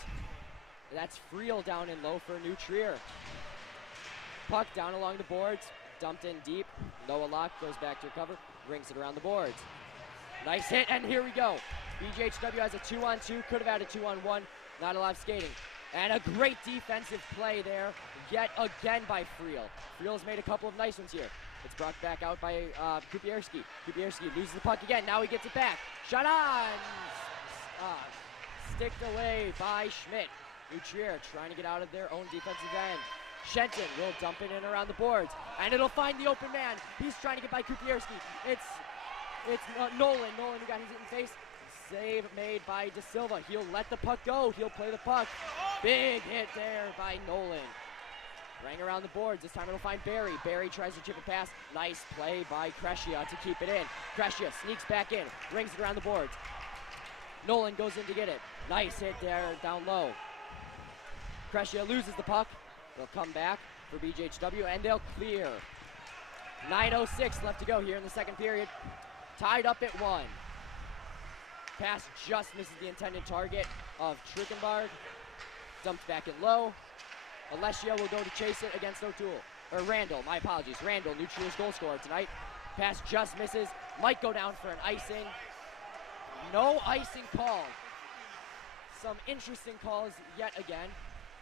that's Friel down in low for New Trier. Puck down along the boards, dumped in deep. Noah Locke goes back to recover, rings it around the boards. Nice hit, and here we go. BGHW has a 2-on-2, could have had a 2-on-1, not a lot of skating. And a great defensive play there, yet again by Friel. Friel's made a couple of nice ones here. It's brought back out by Kupierski. Kupierski loses the puck again. Now he gets it back. Shot on! Sticked away by Schmidt. New Trier trying to get out of their own defensive end. Shenton will dump it in around the boards. And it'll find the open man. He's trying to get by Kupierski. It's Nolan. Nolan who got his hit in the face. Save made by De Silva. He'll let the puck go. He'll play the puck. Big hit there by Nolan. Rang around the boards. This time it'll find Barry. Barry tries to chip it past. Nice play by Kreschia to keep it in. Kreschia sneaks back in. Rings it around the boards. Nolan goes in to get it. Nice hit there down low. Kreschia loses the puck. They'll come back for BGHW, and they'll clear. 9:06 left to go here in the second period. Tied up at 1. Pass just misses the intended target of Trickenbarg. Dumped back in low. Alessio will go to chase it against O'Toole. Or Randall, my apologies. Randall, New Trier's goal scorer tonight. Pass just misses. Might go down for an icing. No icing called. Some interesting calls yet again.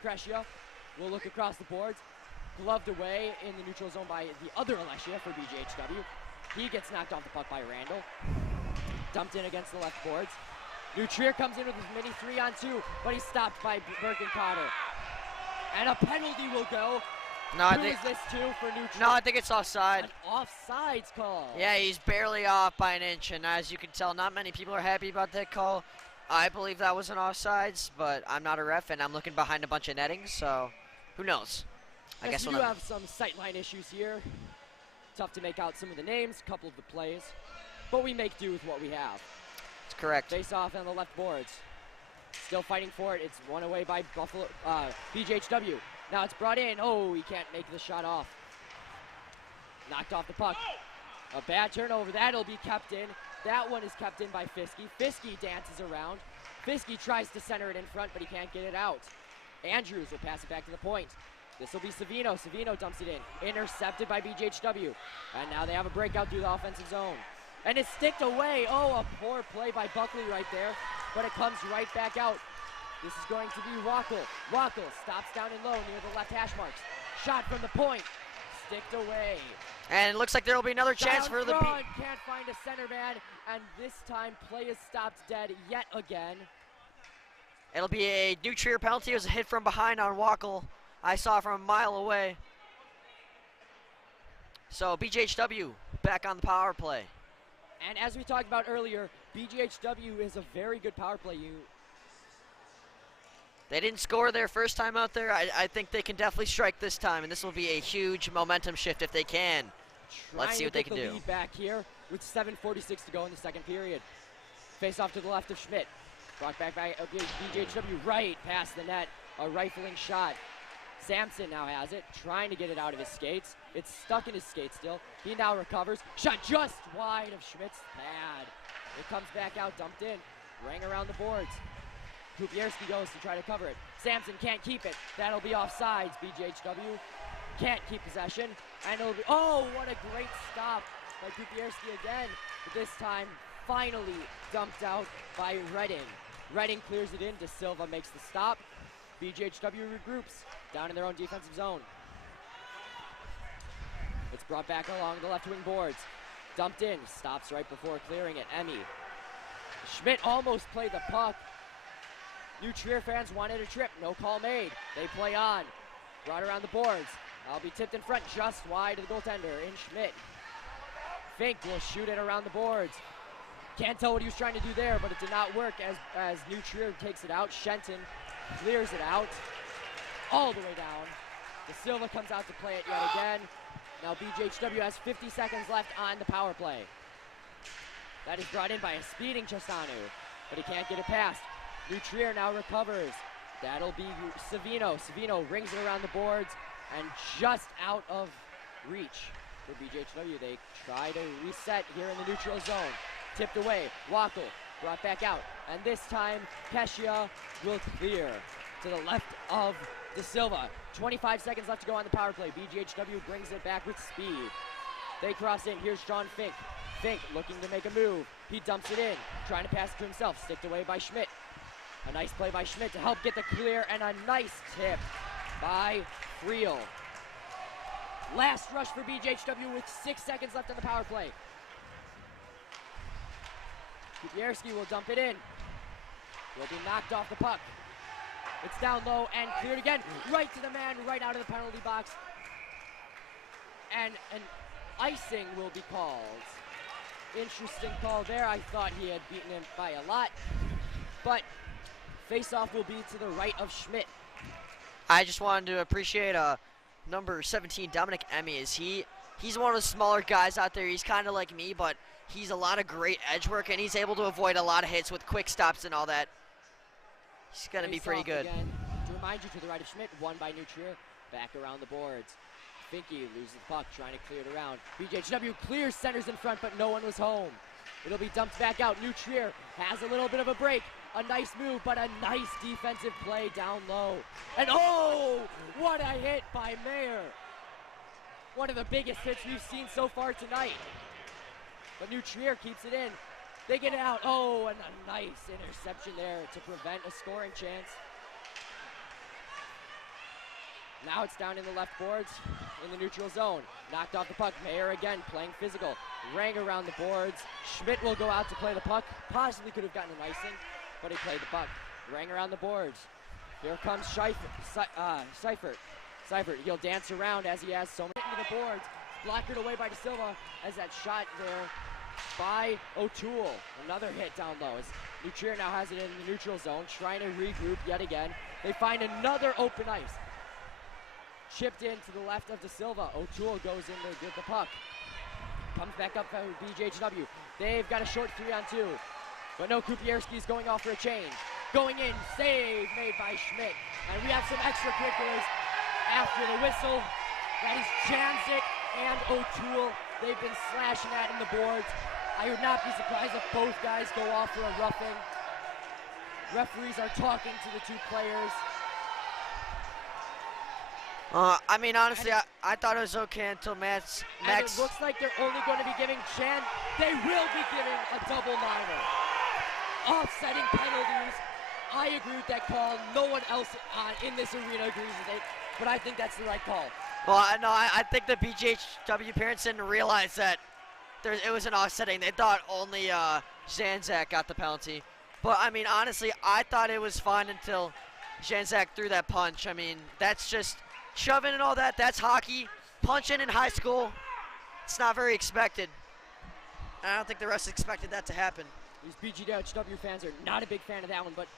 Crescia will look across the boards. Gloved away in the neutral zone by the other Alessio for BGHW. He gets knocked off the puck by Randall. Dumped in against the left boards. New Trier comes in with his mini 3-on-2, but he's stopped by Birkencotter. And a penalty will go. No, Who is this to for New Trier? No, I think it's offside. An offsides call. Yeah, he's barely off by an inch, and as you can tell, not many people are happy about that call. I believe that was an offsides, but I'm not a ref, and I'm looking behind a bunch of nettings, so who knows? I guess we we'll do know. have some sightline issues here. Tough to make out some of the names, a couple of the plays, but we make do with what we have. It's correct. Face off on the left boards. Still fighting for it. It's won away by BGHW. Now it's brought in. Oh, he can't make the shot off. Knocked off the puck. A bad turnover. That'll be kept in. That one is kept in by Fiske. Fiske dances around. Fiske tries to center it in front, but he can't get it out. Andrews will pass it back to the point. This will be Savino. Savino dumps it in. Intercepted by BGHW. And now they have a breakout through the offensive zone. And it's sticked away. Oh, a poor play by Buckley right there. But it comes right back out. This is going to be Wackel. Wackel stops down in low near the left hash marks. Shot from the point. Sticked away. And it looks like there will be another chance Down for the front, can't find a center man. And this time play is stopped dead yet again. It'll be a New Trier penalty. It was a hit from behind on Wackel. I saw it from a mile away. So BGHW back on the power play. And as we talked about earlier, BGHW is a very good power play unit. They didn't score their first time out there. I think they can definitely strike this time, and this will be a huge momentum shift if they can. Let's see what they can do. Lead back here with 7:46 to go in the second period. Face off to the left of Schmidt. Brought back by BGHW right past the net. A rifling shot. Sampson now has it, trying to get it out of his skates. It's stuck in his skates still. He now recovers. Shot just wide of Schmidt's. Bad. It comes back out, dumped in. Rang around the boards. Kupierski goes to try to cover it. Sampson can't keep it. That'll be offsides. BGHW can't keep possession. And it'll be, oh, what a great stop by Kupierski again. But this time, finally dumped out by Redding. Redding clears it in. De Silva makes the stop. BGHW regroups down in their own defensive zone. It's brought back along the left wing boards. Dumped in. Stops right before clearing it. Emmy. Schmidt almost played the puck. New Trier fans wanted a trip. No call made. They play on. Brought around the boards. I'll be tipped in front just wide of the goaltender in Schmidt. Fink will shoot it around the boards. Can't tell what he was trying to do there, but it did not work as New Trier takes it out. Shenton clears it out all the way down. De Silva comes out to play it yet again. Now BGHW has 50 seconds left on the power play. That is brought in by a speeding Chasanu, but he can't get it past. New Trier now recovers. That'll be Savino. Savino rings it around the boards and just out of reach for BGHW. They try to reset here in the neutral zone. Tipped away. Wackel brought back out. And this time, Pescia will clear to the left of De Silva. 25 seconds left to go on the power play. BGHW brings it back with speed. They cross in. Here's John Fink. Fink looking to make a move. He dumps it in, trying to pass it to himself. Sticked away by Schmidt. A nice play by Schmidt to help get the clear, and a nice tip by Friel. Last rush for BGHW with 6 seconds left on the power play. Kupierski will dump it in. Will be knocked off the puck. It's down low and cleared again. Right to the man, right out of the penalty box. And an icing will be called. Interesting call there. I thought he had beaten him by a lot. But face-off will be to the right of Schmidt. I just wanted to appreciate number 17, Dominic Emmy. He's one of the smaller guys out there. He's kind of like me, but he's a lot of great edge work, and he's able to avoid a lot of hits with quick stops and all that. He's going to be pretty good. Again, to remind you, to the right of Schmidt, won by New Trier. Back around the boards. Finke loses the puck, trying to clear it around. BGHW clears centers in front, but no one was home. It'll be dumped back out. New Trier has a little bit of a break. A nice move, but a nice defensive play down low. And oh, what a hit by Mayer. One of the biggest hits we've seen so far tonight. But New Trier keeps it in. They get it out. Oh, and a nice interception there to prevent a scoring chance. Now it's down in the left boards in the neutral zone. Knocked off the puck. Mayer again playing physical. Rang around the boards. Schmidt will go out to play the puck. Possibly could have gotten an icing, but he played the puck. Rang around the boards. Here comes Seifert. Seifert, he'll dance around as he has so many into the boards. Blocked away by De Silva as that shot there by O'Toole. Another hit down low as New Trier now has it in the neutral zone, trying to regroup yet again. They find another open ice. Chipped in to the left of De Silva. O'Toole goes in to get the puck. Comes back up for BGHW. They've got a short 3-on-2. But no, Kupierski's going off for a change. Going in, save made by Schmidt. And we have some extracurriculars after the whistle. That is Janzik and O'Toole. They've been slashing at in the boards. I would not be surprised if both guys go off for a roughing. Referees are talking to the two players. I mean, honestly, I thought it was okay until Max. And it looks like they're only going to be giving they will be giving a double minor. Offsetting penalties. I agree with that call. No one else in this arena agrees with it, but I think that's the right call. Well, I think the BGHW parents didn't realize that it was an offsetting. They thought only Zanzak got the penalty. But, I mean, honestly, I thought it was fine until Zanzak threw that punch. I mean, that's just shoving and all that. That's hockey. Punching in high school, it's not very expected. And I don't think the rest expected that to happen. These BGHW fans are not a big fan of that one, but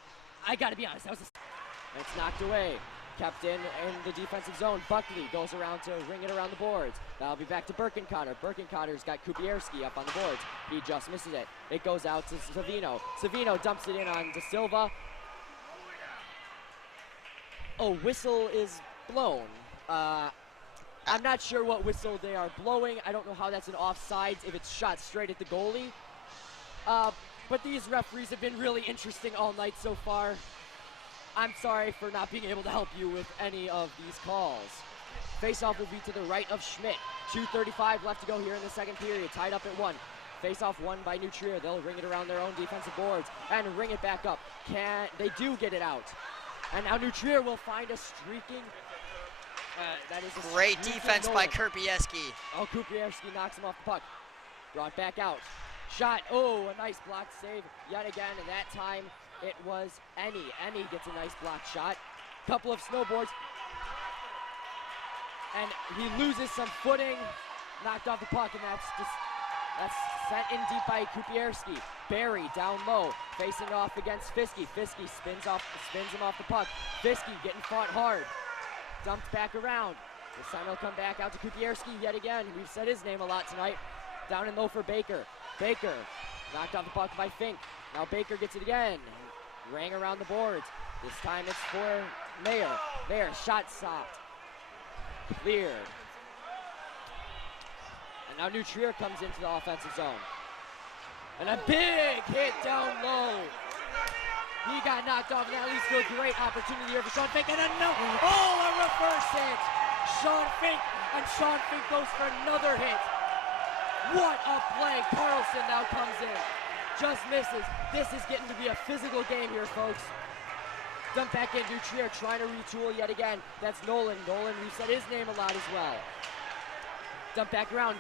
I got to be honest, that was it's knocked away. Kept in the defensive zone. Buckley goes around to ring it around the boards. That'll be back to Birkencotter. Birkencotter's got Kupierski up on the boards. He just misses it. It goes out to Savino. Savino dumps it in on De Silva. Oh, whistle is blown. I'm not sure what whistle they are blowing. I don't know how that's an offsides if it's shot straight at the goalie. But these referees have been really interesting all night so far. I'm sorry for not being able to help you with any of these calls. Face-off will be to the right of Schmidt. 2:35 left to go here in the second period. Tied up at 1. Face-off won by New Trier. They'll ring it around their own defensive boards and ring it back up. They do get it out. And now New Trier will find a streaking. That is a great defense by Kupierski. Oh, Kupierski knocks him off the puck. Brought back out. Shot. Oh, a nice block save yet again. And that time it was Ennie. Ennie gets a nice block shot. Couple of snowboards. And he loses some footing. Knocked off the puck, and that's sent in deep by Kupierski. Barry down low, facing off against Fiske. Fiske spins him off the puck. Fiske getting fought hard. Dumped back around. This time he'll come back out to Kupierski yet again. We've said his name a lot tonight. Down in low for Baker. Baker knocked off the puck by Fink. Now Baker gets it again. Rang around the boards. This time it's for Mayer. Mayer, shot stopped. Cleared. And now New Trier comes into the offensive zone. And a big hit down low. He got knocked off, and that leads to a great opportunity here for Sean Fink. And a reverse hit. Sean Fink, and Sean Fink goes for another hit. What a play. Carlson now comes in. Just misses. This is getting to be a physical game here, folks. Dump back in. New Trier trying to retool yet again. That's Nolan. Nolan, we've said his name a lot as well. Dump back around.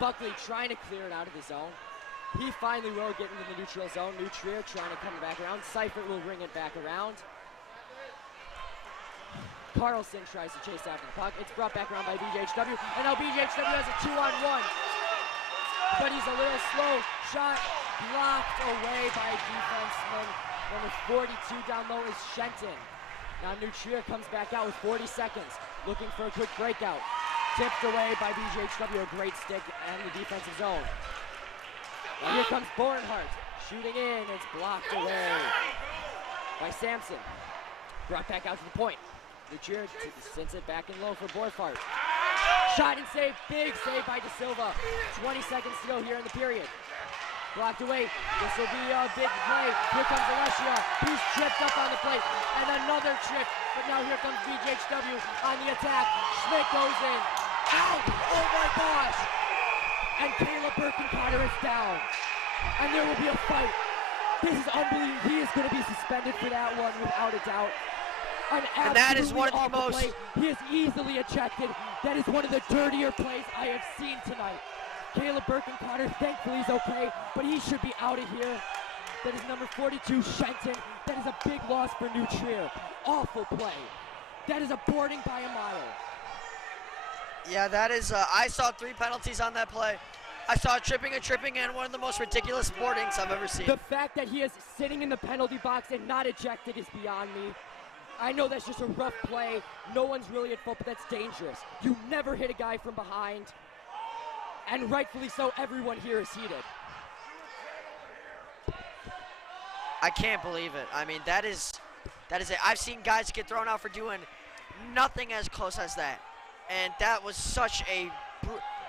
Buckley trying to clear it out of the zone. He finally will get into the neutral zone. New Trier trying to come back around. Seifert will ring it back around. Carlson tries to chase after the puck. It's brought back around by BGHW. And now BGHW has a 2-on-1. But he's a little slow. Shot blocked away by defenseman. Number 42 down low is Shenton. Now New Trier comes back out with 40 seconds. Looking for a quick breakout. Tipped away by BGHW. A great stick and the defensive zone. Now here comes Bornhart. Shooting in. It's blocked away by Sampson. Brought back out to the point. Lucier sends it back in low for Borfart. Shot and save, big save by De Silva. 20 seconds to go here in the period. Blocked away. This will be a big play. Here comes Alessia. He's tripped up on the plate. And another trip. But now here comes BGHW on the attack. Schmidt goes in. Out! Oh my gosh! And Caleb Birkencotter is down. And there will be a fight. This is unbelievable. He is going to be suspended for that one without a doubt. And that is one of the most... Play. He is easily ejected. That is one of the dirtier plays I have seen tonight. Caleb Birkencotter, thankfully he's okay, but he should be out of here. That is number 42, Shenton. That is a big loss for New Trier. Awful play. That is a boarding by a mile. Yeah, that is, I saw 3 penalties on that play. I saw a tripping, and one of the most ridiculous boardings I've ever seen. The fact that he is sitting in the penalty box and not ejected is beyond me. I know that's just a rough play. No one's really at fault, but that's dangerous. You never hit a guy from behind. And rightfully so, everyone here is heated. I can't believe it. I mean, that is it. I've seen guys get thrown out for doing nothing as close as that. And that was such a...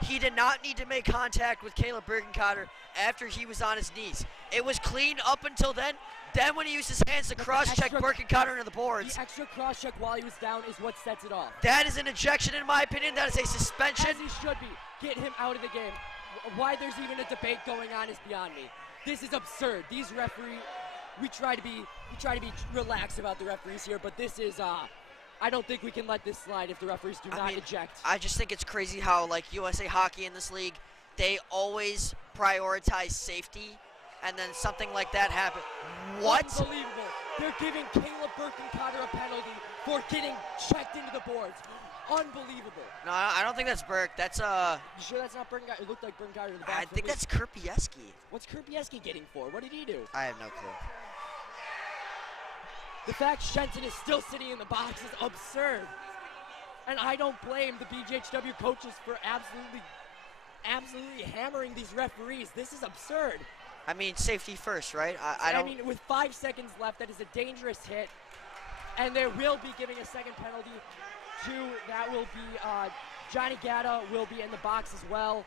He did not need to make contact with Caleb Birkencotter after he was on his knees. It was clean up until then. Then when he used his hands to cross-check Birkencotter into the boards. The extra cross-check while he was down is what sets it off. That is an ejection in my opinion. That is a suspension. As he should be. Get him out of the game. Why there's even a debate going on is beyond me. This is absurd. These referees, we try to be relaxed about the referees here, but this is I don't think we can let this slide if the referees do not eject. I just think it's crazy how like USA Hockey in this league, they always prioritize safety, and then something like that happens. What? Unbelievable. They're giving Caleb Birkencotter a penalty for getting checked into the boards. Unbelievable. No, I don't think that's Burke. That's You sure that's not Birkencotter? It looked like Birkencotter in the back. I think that's Kerpieski. What's Kerpieski getting for? What did he do? I have no clue. The fact Shenton is still sitting in the box is absurd. And I don't blame the BGHW coaches for absolutely hammering these referees. This is absurd. I mean, safety first, right? I mean, with 5 seconds left, that is a dangerous hit. And they will be giving a second penalty to, that will be, Johnny Gatta will be in the box as well.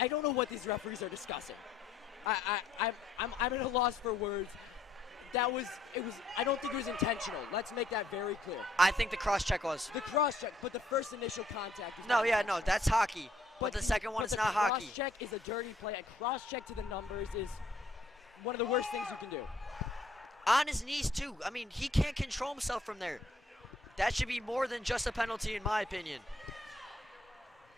I don't know what these referees are discussing. I'm at a loss for words. I don't think it was intentional. Let's make that very clear. I think the cross-check was. The cross-check, but the first initial contact is no, that's hockey. But the second one is not hockey. Cross-check is a dirty play. A cross-check to the numbers is one of the worst things you can do. On his knees, too. I mean, he can't control himself from there. That should be more than just a penalty, in my opinion.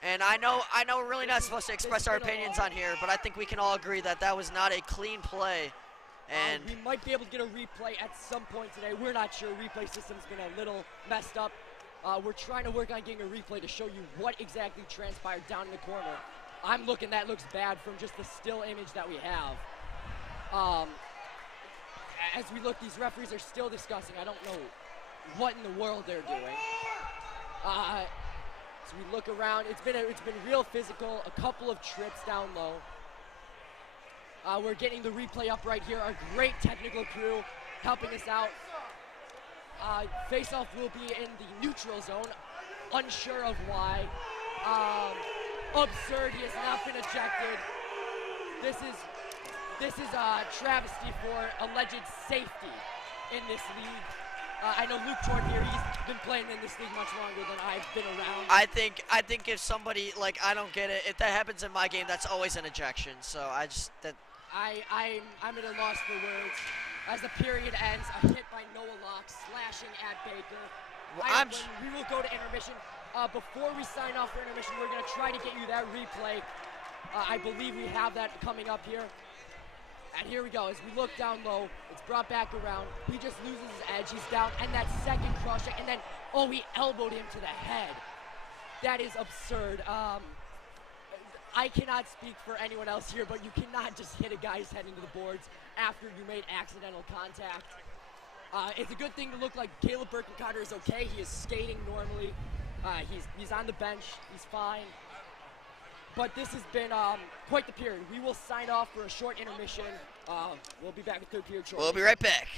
And I know we're really not supposed to express our opinions on here, but I think we can all agree that that was not a clean play. And we might be able to get a replay at some point today. We're not sure. Replay system's been a little messed up. We're trying to work on getting a replay to show you what exactly transpired down in the corner. I'm looking, that looks bad from just the still image that we have. As we look, these referees are still discussing. I don't know what in the world they're doing. As we look around, it's been real physical. A couple of trips down low. We're getting the replay up right here. Our great technical crew helping us out. Face-off will be in the neutral zone. Unsure of why. Absurd. He has not been ejected. This is a travesty for alleged safety in this league. I know Luke Jordan here, he's been playing in this league much longer than I've been around. I think if somebody, like, I don't get it. If that happens in my game, that's always an ejection. So I'm at a loss for words. As the period ends, a hit by Noah Locke slashing at Baker. We will go to intermission. Before we sign off for intermission, we're going to try to get you that replay. I believe we have that coming up here. And here we go. As we look down low, it's brought back around. He just loses his edge. He's down. And that second cross check. And then, he elbowed him to the head. That is absurd. I cannot speak for anyone else here, but you cannot just hit a guy's head into the boards after you made accidental contact. It's a good thing to look like Caleb Birkencotter is okay. He is skating normally. He's on the bench. He's fine. But this has been quite the period. We will sign off for a short intermission. We'll be back with third period shortly. We'll be right back.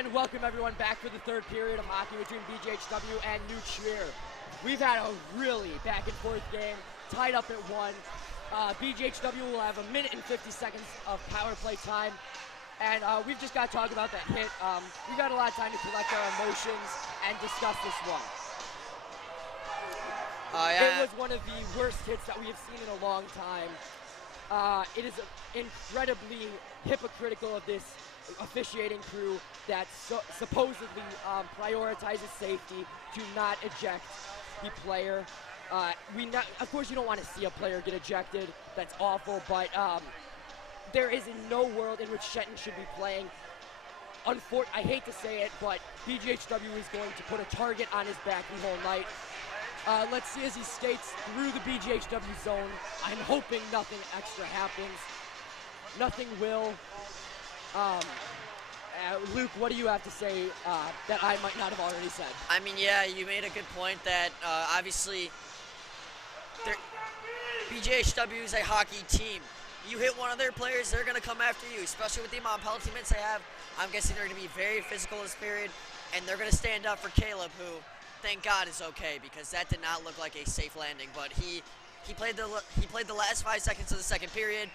And welcome everyone back for the third period of hockey between BGHW and New Trier. We've had a really back and forth game, tied up at 1. BGHW will have 1 minute and 50 seconds of power play time. And we've just got to talk about that hit. We got a lot of time to collect our emotions and discuss this one. Yeah. It was one of the worst hits that we have seen in a long time. It is incredibly hypocritical of this officiating crew that supposedly prioritizes safety to not eject the player. Of course, you don't want to see a player get ejected. That's awful, but there is in no world in which Shenton should be playing. I hate to say it, but BGHW is going to put a target on his back the whole night. Let's see as he skates through the BGHW zone. I'm hoping nothing extra happens. Nothing will. Luke, what do you have to say that I might not have already said? I mean, yeah, you made a good point that obviously BGHW is a hockey team. You hit one of their players, they're going to come after you, especially with the amount of penalty minutes they have. I'm guessing they're going to be very physical this period, and they're going to stand up for Caleb, who, thank God, is okay, because that did not look like a safe landing. But he played the last 5 seconds of the second period,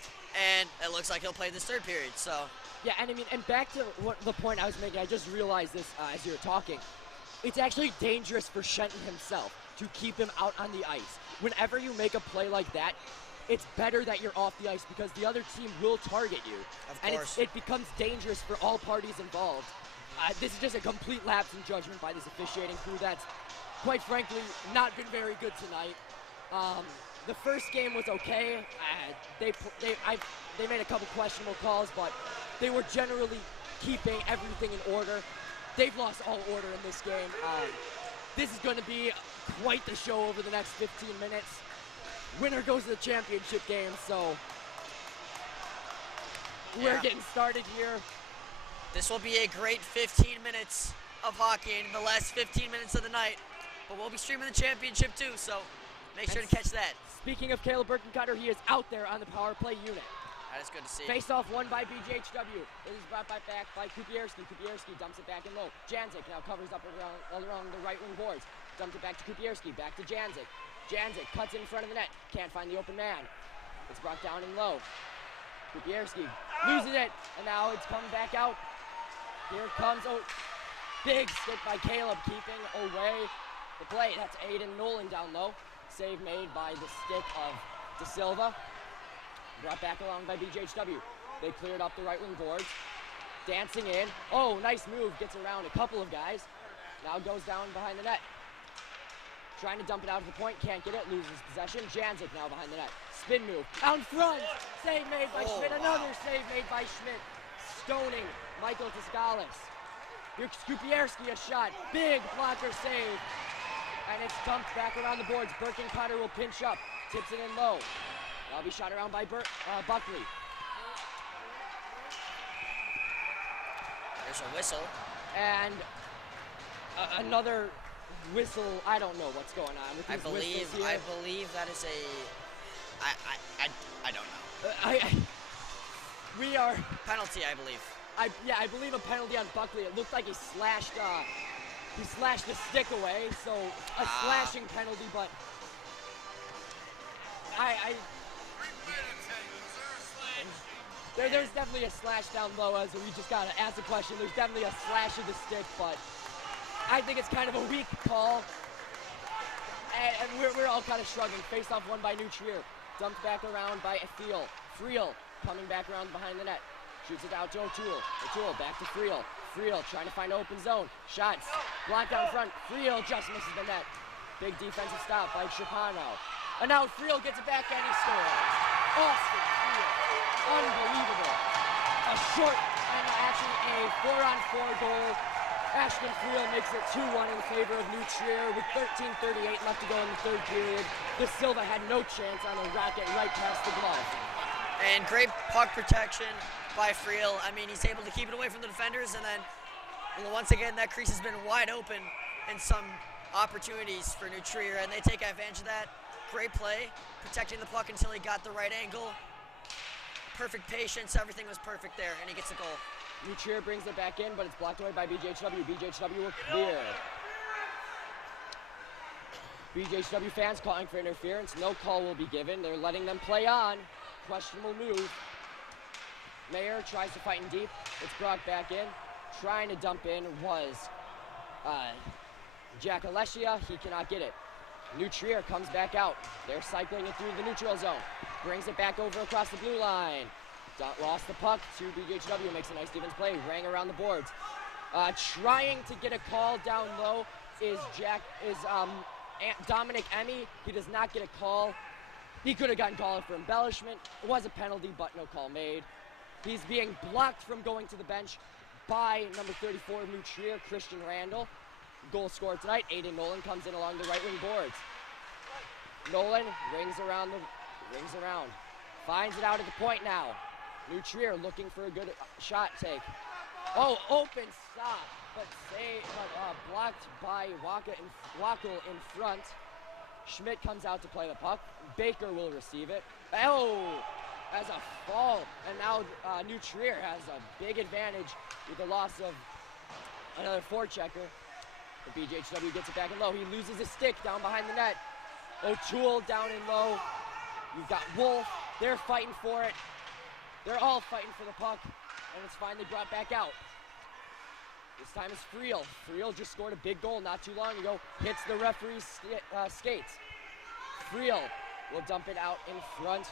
and it looks like he'll play this third period. So yeah, and I mean, and back to the point I was making, I just realized this as you were talking. It's actually dangerous for Shenton himself to keep him out on the ice. Whenever you make a play like that, it's better that you're off the ice because the other team will target you. Of course. And it becomes dangerous for all parties involved. This is just a complete lapse in judgment by this officiating crew that's, quite frankly, not been very good tonight. The first game was okay. They made a couple questionable calls, but they were generally keeping everything in order. They've lost all order in this game. This is going to be quite the show over the next 15 minutes. Winner goes to the championship game, so we're getting started here. This will be a great 15 minutes of hockey in the last 15 minutes of the night. But we'll be streaming the championship too, so make sure to catch that. Speaking of Caleb Birkencutter, he is out there on the power play unit. That is good to see. Face-off won by BGHW. It is brought back by Kupierski. Kupierski dumps it back in low. Janzik now covers up all around the right wing boards. Dumps it back to Kupierski. Back to Janzik. Janzik cuts in front of the net. Can't find the open man. It's brought down in low. Kupierski loses it, and now it's coming back out. Here comes, big stick by Caleb, keeping away the play. That's Aiden Nolan down low. Save made by the stick of De Silva. Brought back along by BGHW. They cleared up the right wing boards. Dancing in. Oh, nice move. Gets around a couple of guys. Now goes down behind the net. Trying to dump it out to the point. Can't get it. Loses possession. Janzik now behind the net. Spin move. Out front. Save made by Schmidt. Another save made by Schmidt. Stoning Michael Tiscalis. Here's Kupierski, a shot. Big blocker save. And it's dumped back around the boards. Birkencutter will pinch up. Tips it in low. That'll be shot around by Buckley. There's a whistle. And another whistle. I don't know what's going on with these whistles here. I believe that is a. I don't know. We are penalty, I believe. I believe a penalty on Buckley. It looked like he slashed the stick away, so a slashing penalty, but there's definitely a slash down low, as we just gotta ask the question. There's definitely a slash of the stick, but I think it's kind of a weak call, and we're all kind of shrugging. Face off won by New Trier. Dumped back around by Friel. Friel coming back around behind the net. Shoots it out to O'Toole. O'Toole back to Friel. Friel trying to find open zone. Shots. Blocked down front. Friel just misses the net. Big defensive stop by Chapano. And now Friel gets it back and he scores. Austin Friel. Unbelievable. A short and actually a 4-on-4 goal. Ashton Friel makes it 2-1 in favor of New Trier with 13:38 left to go in the third period. De Silva had no chance on a rocket right past the glove. And great puck protection by Friel. I mean, he's able to keep it away from the defenders, and then once again, that crease has been wide open in some opportunities for New Trier, and they take advantage of that. Great play, protecting the puck until he got the right angle. Perfect patience, everything was perfect there, and he gets a goal. Nutrier brings it back in, but it's blocked away by BGHW. BGHW will clear. BGHW fans calling for interference. No call will be given. They're letting them play on. Questionable move. Mayer tries to fight in deep. It's brought back in. Trying to dump in was Jack Alessia. He cannot get it. Nutrier comes back out. They're cycling it through the neutral zone. Brings it back over across the blue line. Lost the puck to BGHW. Makes a nice defense play. Rang around the boards. Trying to get a call down low is Dominic Emmy. He does not get a call. He could have gotten called for embellishment. It was a penalty, but no call made. He's being blocked from going to the bench by number 34, Nutrier, Christian Randall. Goal scored tonight. Aiden Nolan comes in along the right wing boards. Nolan rings around. Finds it out at the point now. Nutrier looking for a good shot take. Oh, open stop, but blocked by Wackel in front. Schmidt comes out to play the puck. Baker will receive it. Oh, as a fall, and now Nutrier has a big advantage with the loss of another forechecker. The BGHW gets it back in low. He loses his stick down behind the net. O'Toole down in low. You've got Wolf. They're fighting for it. They're all fighting for the puck, and it's finally brought back out. This time it's Friel. Friel just scored a big goal not too long ago. Hits the referee's skates. Friel will dump it out in front.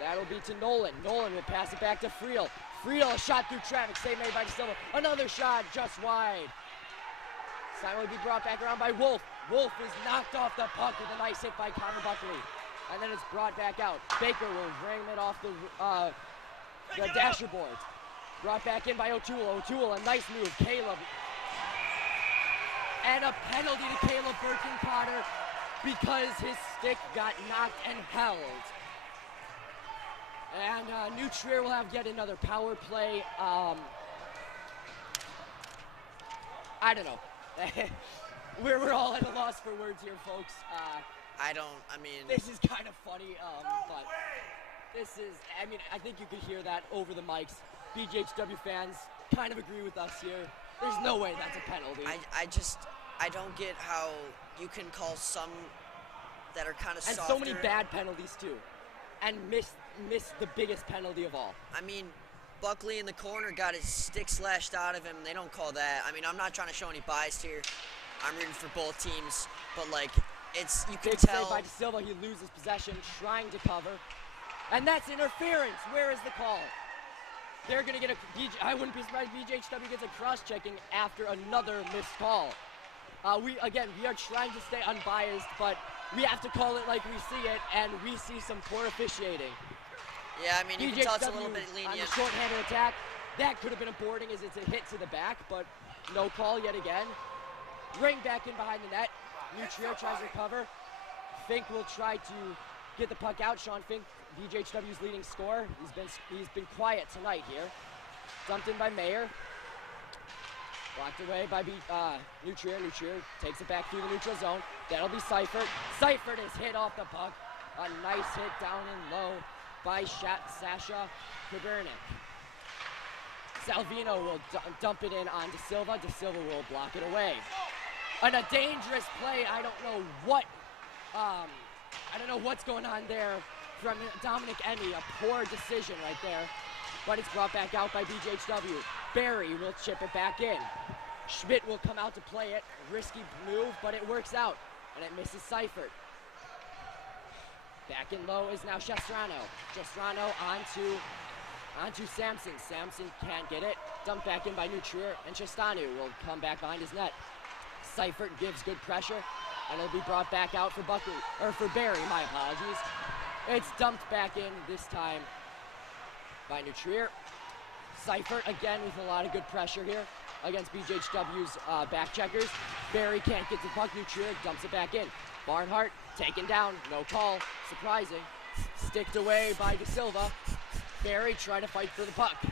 That'll be to Nolan. Nolan will pass it back to Friel. Friel, a shot through traffic. Save made by DeSilva. Another shot just wide. This time will be brought back around by Wolf. Wolf is knocked off the puck with a nice hit by Connor Buckley. And then it's brought back out. Baker will ring it off the dasher boards. Brought back in by O'Toole. O'Toole, a nice move. Caleb. And a penalty to Caleb Burton-Cotter because his stick got knocked and held. And Nutrier will have yet another power play. I don't know. We're all at a loss for words here, folks. This is kind of funny, but this is, I think you could hear that over the mics. BGHW fans kind of agree with us here. There's no way that's a penalty. I don't get how you can call some that are kind of softer. And so many bad penalties too, and miss the biggest penalty of all. Buckley in the corner got his stick slashed out of him. They don't call that. I'm not trying to show any bias here. I'm rooting for both teams, but you can tell. Big save by DeSilva. He loses possession, trying to cover, and that's interference. Where is the call? They're going to get I wouldn't be surprised if BGHW gets a cross-checking after another missed call. We are trying to stay unbiased, but we have to call it like we see it, and we see some poor officiating. Yeah, you can tell it's a little bit on lenient. the short-handed attack. That could have been a boarding as it's a hit to the back, but no call yet again. Ring back in behind the net. Nutrier tries to recover. Fink will try to get the puck out. Sean Fink, BGHW's leading scorer. He's been quiet tonight here. Dumped in by Mayer. Blocked away by Nutrier. Nutrier takes it back through the neutral zone. That'll be Seifert. Seifert is hit off the puck. A nice hit down and low by Sasha Kubernik. Salvino will dump it in on DeSilva. DeSilva will block it away. And a dangerous play. I don't know what's going on there from Dominic Emmy. A poor decision right there. But it's brought back out by BGHW. Barry will chip it back in. Schmidt will come out to play it. Risky move, but it works out. And it misses Seifert. Back in low is now Chestrano. Chestrano onto Sampson. Sampson can't get it. Dumped back in by Nutrier, and Chestanu will come back behind his net. Seifert gives good pressure, and it'll be brought back out for Barry, my apologies. It's dumped back in this time by Nutrier. Seifert again with a lot of good pressure here against BGHW's back checkers. Barry can't get to the puck. Nutrier dumps it back in. Barnhart taken down, no call, surprising. Sticked away by DeSilva. Barry trying to fight for the puck. This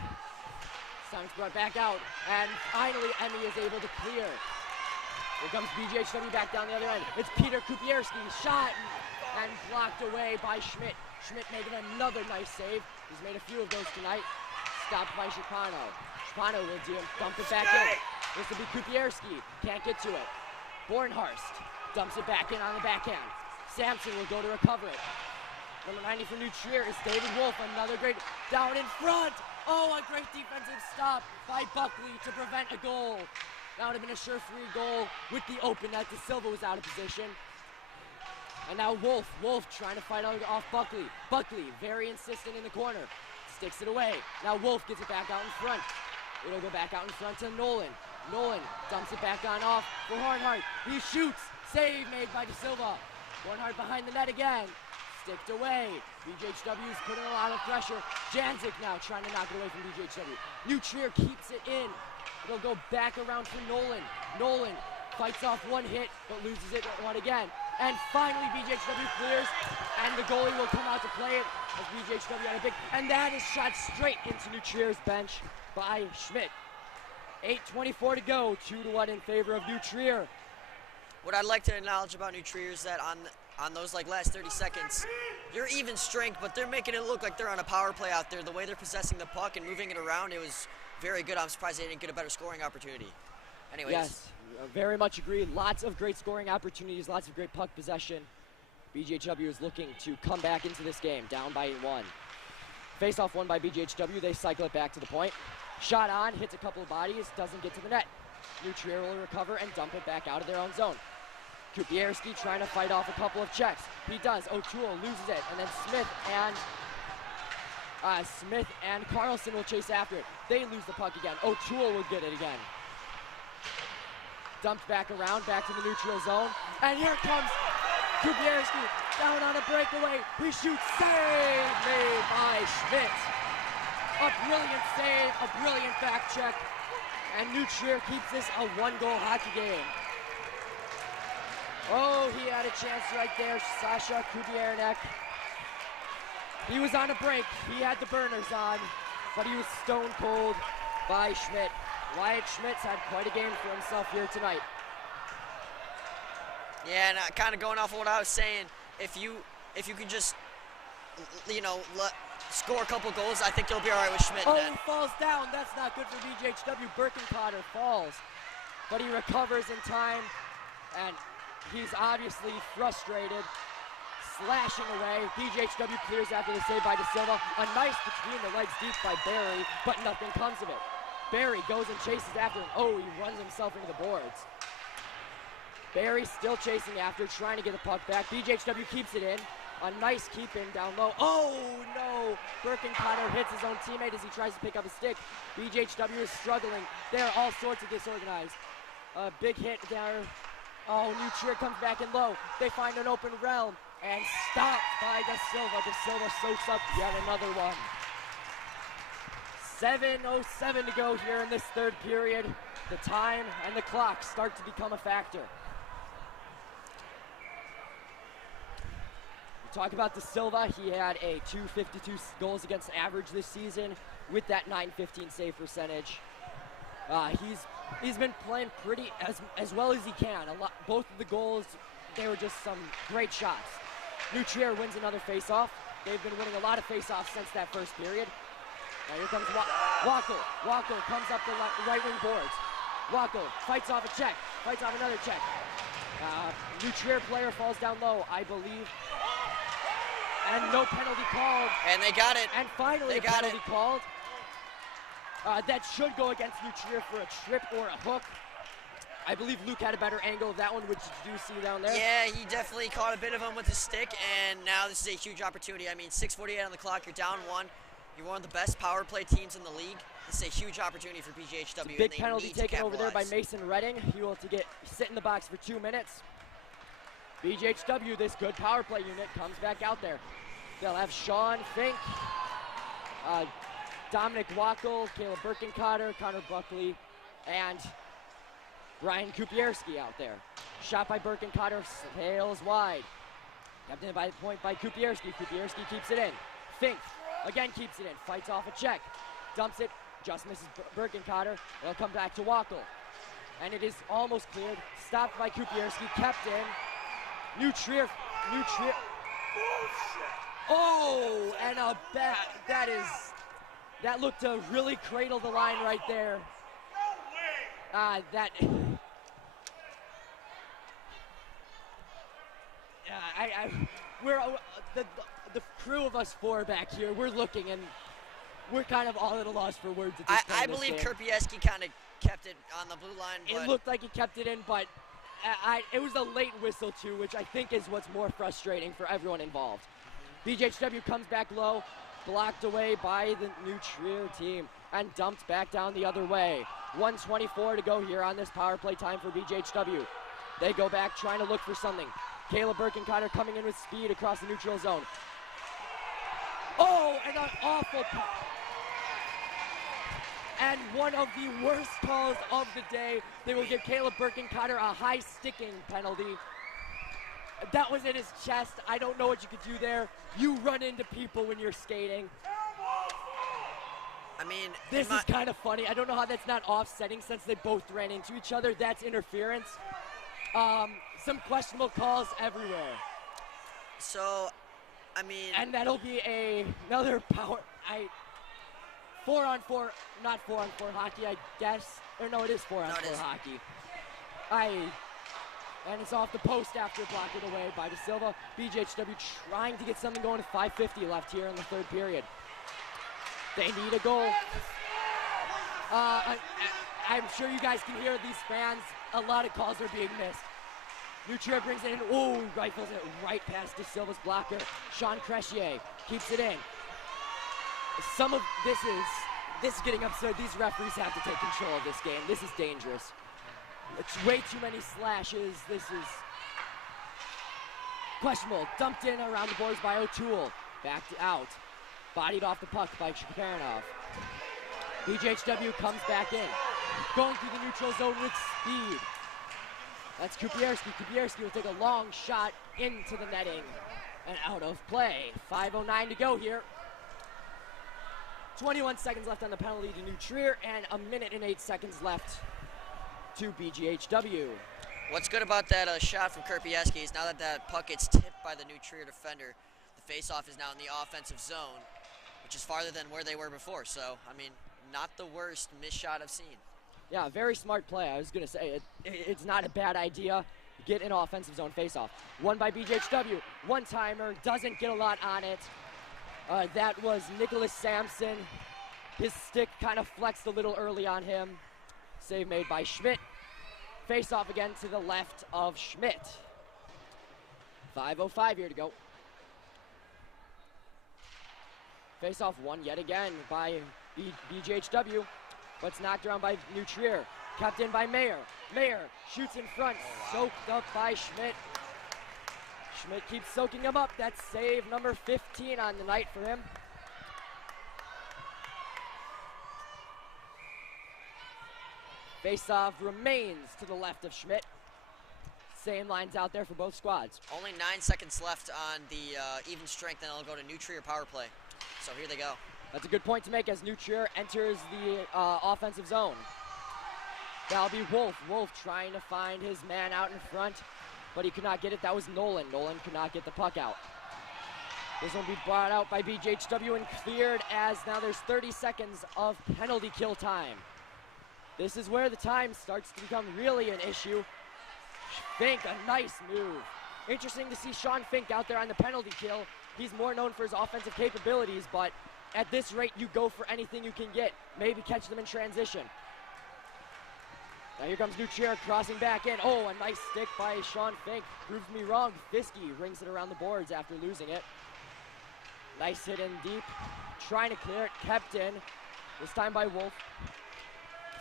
time it's brought back out, and finally Emmy is able to clear. Here comes BGHW back down the other end. It's Peter Kupierski, shot and blocked away by Schmidt. Schmidt making another nice save. He's made a few of those tonight. Stopped by Chicano. Spano will dump it back in. This will be Kupierski. Can't get to it. Bornhorst dumps it back in on the backhand. Sampson will go to recover it. Number 90 for New Trier is David Wolf. Another great down in front. Oh, a great defensive stop by Buckley to prevent a goal. That would have been a sure-free goal with the open net. De Silva was out of position. And now Wolf trying to fight off Buckley. Buckley, very insistent in the corner. Sticks it away. Now Wolf gets it back out in front. It'll go back out in front to Nolan. Nolan dumps it back on off for Hornhart. He shoots. Save made by De Silva. Hornhart behind the net again. Sticked away. BGHW is putting a lot of pressure. Janzik now trying to knock it away from BGHW. New Trier keeps it in. It'll go back around for Nolan. Nolan fights off one hit, but loses it one again. And finally BGHW clears, and the goalie will come out to play it as BGHW had a big, and that is shot straight into New Trier's bench by Schmidt. 8:24 to go, 2-1 in favor of New Trier. What I'd like to acknowledge about New Trier is that on those like last 30 seconds, you're even strength, but they're making it look like they're on a power play out there. The way they're possessing the puck and moving it around, it was very good. I'm surprised they didn't get a better scoring opportunity. Anyways. Yes, very much agree. Lots of great scoring opportunities, lots of great puck possession. BGHW is looking to come back into this game, down by 1. Face-off won by BGHW. They cycle it back to the point. Shot on, hits a couple of bodies, doesn't get to the net. New Trier will recover and dump it back out of their own zone. Kupierski trying to fight off a couple of checks. He does. O'Toole loses it, and then Smith and Carlson will chase after it. They lose the puck again. O'Toole will get it again. Dumped back around, back to the neutral zone, and here comes Kupierski down on a breakaway. He shoots. Save made by Schmidt. A brilliant save, a brilliant back check, and New Trier keeps this a 1-goal hockey game. Oh, he had a chance right there, Sasha Kupiernik. He was on a break. He had the burners on, but he was stone cold by Schmidt. Wyatt Schmidt's had quite a game for himself here tonight. Yeah, and kind of going off of what I was saying, if you can just, score a couple goals, I think you'll be all right with Schmidt. Oh, he falls down. That's not good for BGHW. Birkencotter falls, but he recovers in time, and he's obviously frustrated. Slashing away. BGHW clears after the save by De Silva. A nice between the legs deep by Barry, but nothing comes of it. Barry goes and chases after him. Oh, he runs himself into the boards. Barry still chasing after, trying to get the puck back. BGHW keeps it in. A nice keep in down low. Oh no! Birkencotter hits his own teammate as he tries to pick up a stick. BGHW is struggling. They're all sorts of disorganized. A big hit there. Oh, New Trier comes back in low. They find an open realm and stopped by De Silva. De Silva soaks up yet another one. 7:07 to go here in this third period. The time and the clock start to become a factor. We talk about De Silva. He had a .252 goals against average this season with that .915 save percentage. He's been playing pretty as well as he can. Both of the goals, they were just some great shots. New Trier wins another face-off. They've been winning a lot of face-offs since that first period. Now here comes Wackel. Wackel comes up the right wing boards. Wackel fights off a check, fights off another check. New Trier player falls down low, I believe. And no penalty called. And they got it. And finally a penalty called. That should go against New Trier for a trip or a hook. I believe Luke had a better angle of that one, which you do see down there. Yeah, he definitely caught a bit of him with his stick, and now this is a huge opportunity. I mean, 6:48 on the clock, you're down 1. You're one of the best power play teams in the league. This is a huge opportunity for BGHW. Big penalty taken over there by Mason Redding. He will have to sit in the box for 2 minutes. BGHW, this good power play unit, comes back out there. They'll have Sean Fink, Dominic Wackel, Caleb Birkencotter, Connor Buckley, and Brian Kupierski out there. Shot by Birkencotter, sails wide. Kept in by point by Kupierski. Kupierski keeps it in. Fink again keeps it in. Fights off a check. Dumps it. Just misses Birkencotter. It'll come back to Wackel. And it is almost cleared. Stopped by Kupierski. Kept in. New Trier. Oh, and a bat. That is That looked to really cradle the line right there. We're the crew of us four back here. We're looking and we're kind of all at a loss for words at this point. I believe Kerpieski kind of kept it on the blue line. It looked like he kept it in, but it was a late whistle too, which I think is what's more frustrating for everyone involved. BGHW comes back low, blocked away by the New Trier team, and dumped back down the other way. 1:24 to go here on this power play time for BGHW. They go back trying to look for something. Caleb Birkencotter coming in with speed across the neutral zone. Oh, and an awful pass. And one of the worst calls of the day. They will give Caleb Birkencotter a high sticking penalty. That was in his chest. I don't know what you could do there. You run into people when you're skating. I mean, this is kind of funny. I don't know how that's not offsetting since they both ran into each other. That's interference. Some questionable calls everywhere. So, I mean... And that'll be another power... 4-on-4, not 4-on-4 hockey, I guess. Or no, it is 4-on-4 hockey. And it's off the post after blocking away by De Silva. BGHW trying to get something going with 5:50 left here in the third period. They need a goal. I'm sure you guys can hear these fans. A lot of calls are being missed. New Trier brings it in. Ooh, rifles it right past De Silva's blocker. Sean Cressier keeps it in. Some of this is getting absurd. These referees have to take control of this game. This is dangerous. It's way too many slashes. This is questionable. Dumped in around the boards by O'Toole. Backed out. Bodied off the puck by Chukaranov. BGHW comes back in. Going through the neutral zone with speed. That's Kupierski. Kupierski will take a long shot into the netting and out of play. 5:09 to go here. 21 seconds left on the penalty to New Trier and a minute and 8 seconds left to BGHW. What's good about that shot from Kerpieski is now that that puck gets tipped by the New Trier defender, the faceoff is now in the offensive zone, which is farther than where they were before. So, I mean, not the worst missed shot I've seen. Yeah, very smart play. I was going to say, it's not a bad idea. Get an offensive zone faceoff. Won by BGHW. One-timer, doesn't get a lot on it. That was Nicholas Sampson. His stick kind of flexed a little early on him. Save made by Schmidt. Face-off again to the left of Schmidt. 5:05 here to go. Face-off won yet again by BGHW. But it's knocked around by New Trier. Kept in by Mayer. Mayer shoots in front. Soaked up by Schmidt. Schmidt keeps soaking him up. That's save number 15 on the night for him. Face-off remains to the left of Schmidt. Same lines out there for both squads. Only 9 seconds left on the even strength, and it'll go to New Trier power play. So here they go. That's a good point to make as New Trier enters the offensive zone. That'll be Wolf. Wolf trying to find his man out in front, but he could not get it. That was Nolan. Nolan could not get the puck out. This will be brought out by BGHW and cleared as now there's 30 seconds of penalty kill time. This is where the time starts to become really an issue. Fink, a nice move. Interesting to see Sean Fink out there on the penalty kill. He's more known for his offensive capabilities, but at this rate, you go for anything you can get. Maybe catch them in transition. Now here comes New Trier crossing back in. Oh, a nice stick by Sean Fink. Proves me wrong. Fiske rings it around the boards after losing it. Nice hit in deep. Trying to clear it. Kept in. This time by Wolf.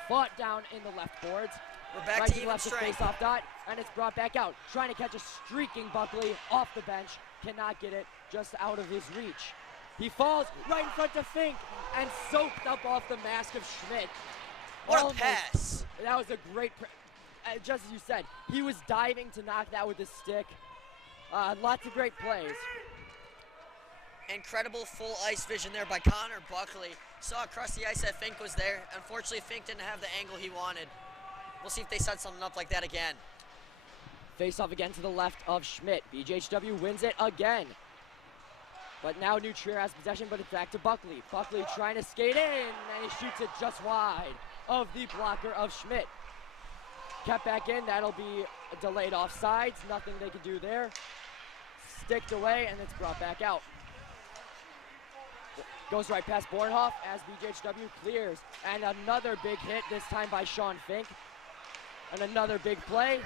Fought down in the left boards. We're back right to the even left strength. Face-off dot, and it's brought back out. Trying to catch a streaking Buckley off the bench. Cannot get it. Just out of his reach. He falls right in front of Fink and soaked up off the mask of Schmidt. What a pass. That was a great, just as you said, he was diving to knock that with his stick. Lots of great plays. Incredible full ice vision there by Connor Buckley. Saw across the ice that Fink was there. Unfortunately, Fink didn't have the angle he wanted. We'll see if they set something up like that again. Face off again to the left of Schmidt. BGHW wins it again. But now New Trier has possession, but it's back to Buckley. Buckley trying to skate in, and he shoots it just wide of the blocker of Schmidt. Kept back in, that'll be a delayed offsides. Nothing they can do there. Sticked away, and it's brought back out. Goes right past Bornhoff as BGHW clears. And another big hit, this time by Sean Fink. And another big play.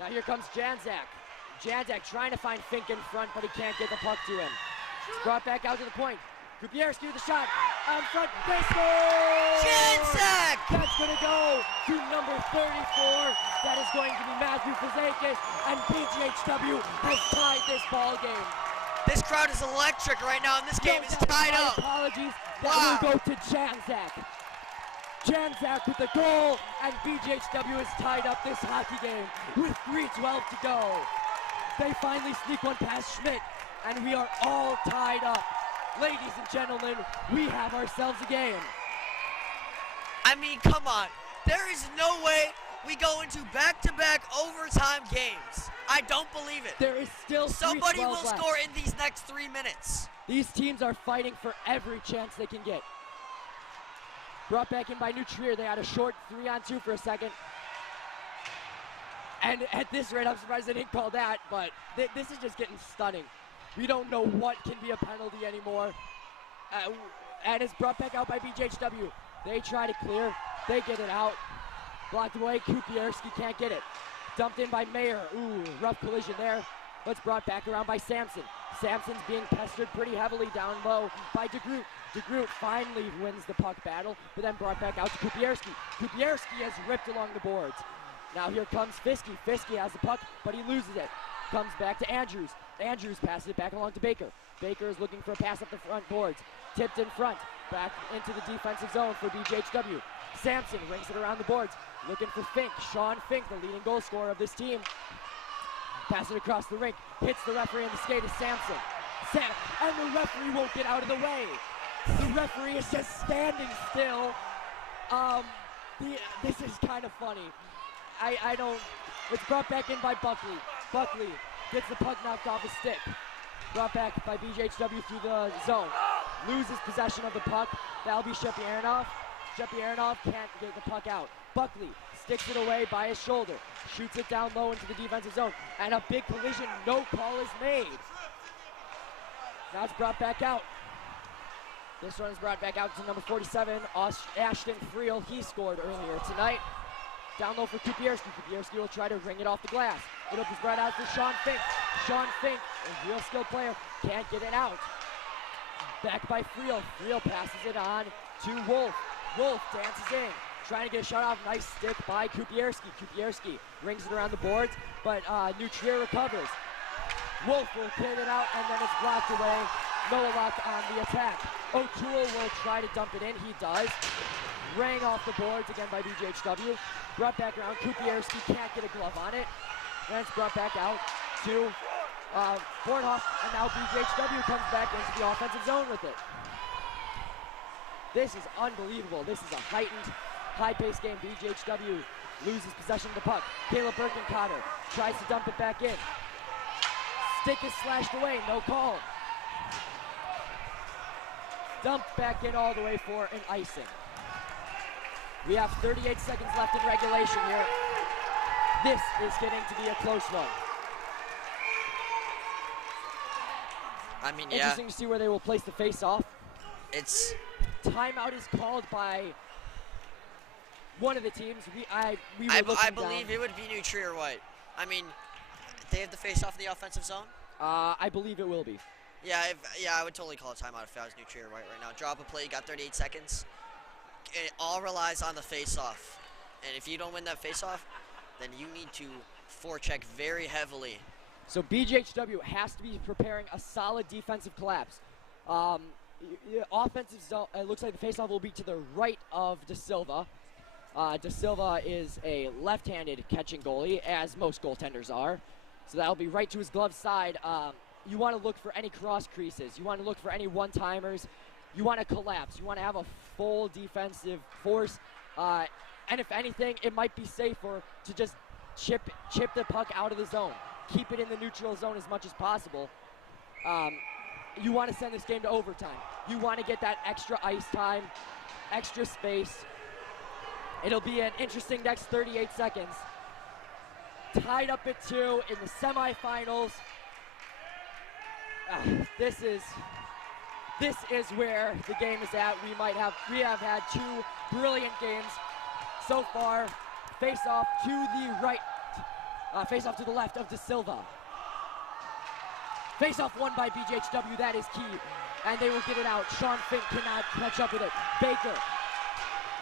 Now here comes Janzak. Janzak trying to find Fink in front, but he can't get the puck to him. It's brought back out to the point. Kupierski with the shot. On front, they score! Janzak! That's going to go to number 34. That is going to be Matthew Fazakis, and BGHW has tied this ball game. This crowd is electric right now, and this game is tied up. Apologies. Wow. That will go to Janzak. Janzak with the goal, and BGHW has tied up this hockey game with 3:12 to go. They finally sneak one past Schmidt, and we are all tied up. Ladies and gentlemen, we have ourselves a game. I mean, come on. There is no way we go into back-to-back overtime games. I don't believe it. There is still Somebody 3:12 will left. score in these next 3 minutes. These teams are fighting for every chance they can get. Brought back in by New Trier. They had a short 3-on-2 for a second. And at this rate, I'm surprised they didn't call that, but this is just getting stunning. We don't know what can be a penalty anymore. And it's brought back out by BGHW. They try to clear. They get it out. Blocked away. Kupierski can't get it. Dumped in by Mayer. Ooh, rough collision there. But it's brought back around by Sampson. Sampson's being pestered pretty heavily down low by DeGroot. DeGroot finally wins the puck battle, but then brought back out to Kupierski. Kupierski has ripped along the boards. Now here comes Fiske. Fiske has the puck, but he loses it. Comes back to Andrews. Andrews passes it back along to Baker. Baker is looking for a pass up the front boards. Tipped in front. Back into the defensive zone for BGHW. Sampson rings it around the boards. Looking for Fink. Sean Fink, the leading goal scorer of this team. Pass it across the rink. Hits the referee in the skate of Sampson. And the referee won't get out of the way. The referee is just standing still. This is kind of funny. I don't. It's brought back in by Buckley. Buckley gets the puck knocked off his stick. Brought back by BGHW through the zone. Loses possession of the puck. That'll be Sheppy Aronoff. Sheppy Aronoff can't get the puck out. Buckley sticks it away by his shoulder. Shoots it down low into the defensive zone. And a big collision. No call is made. Now it's brought back out. This one is brought back out to number 47, Ashton Friel. He scored earlier tonight. Down low for Kupierski. Kupierski will try to ring it off the glass. It'll be spread out for Sean Fink. Sean Fink, a real skilled player, can't get it out. Back by Friel. Friel passes it on to Wolf. Wolf dances in, trying to get a shot off. Nice stick by Kupierski. Kupierski rings it around the boards, but New Trier recovers. Wolf will get it out, and then it's blocked away. Noah Lock on the attack. O'Toole will try to dump it in. He does. Rang off the boards again by BGHW. Brought back around. Kupierski can't get a glove on it. Then it's brought back out to Bornhoff, and now BGHW comes back into the offensive zone with it. This is unbelievable. This is a heightened, high-paced game. BGHW loses possession of the puck. Caleb Birkencotter tries to dump it back in. Stick is slashed away, no call. Dumped back in all the way for an icing. We have 38 seconds left in regulation here. This is getting to be a close one. I mean, yeah. Interesting to see where they will place the face-off. It's Timeout is called by one of the teams. I believe it would be New Trier White. I mean, they have the face-off in the offensive zone. I believe it will be. Yeah, I would totally call a timeout if I was New Trier White right now. Drop a play, you got 38 seconds. It all relies on the face-off. And if you don't win that face-off, then you need to forecheck very heavily. So BGHW has to be preparing a solid defensive collapse. Offensive zone, it looks like the face-off will be to the right of De Silva. De Silva is a left-handed catching goalie, as most goaltenders are. So that'll be right to his glove side. You want to look for any cross creases. You want to look for any one-timers. You want to collapse. You want to have a full defensive force. And if anything, it might be safer to just chip the puck out of the zone. Keep it in the neutral zone as much as possible. you want to send this game to overtime. You want to get that extra ice time, extra space. It'll be an interesting next 38 seconds. Tied up at 2 in the semifinals. This is where the game is at. We have had 2 brilliant games so far. Face off to the right, face off to the left of De Silva. Face off won by BGHW, that is key. And they will get it out. Sean Fink cannot catch up with it. Baker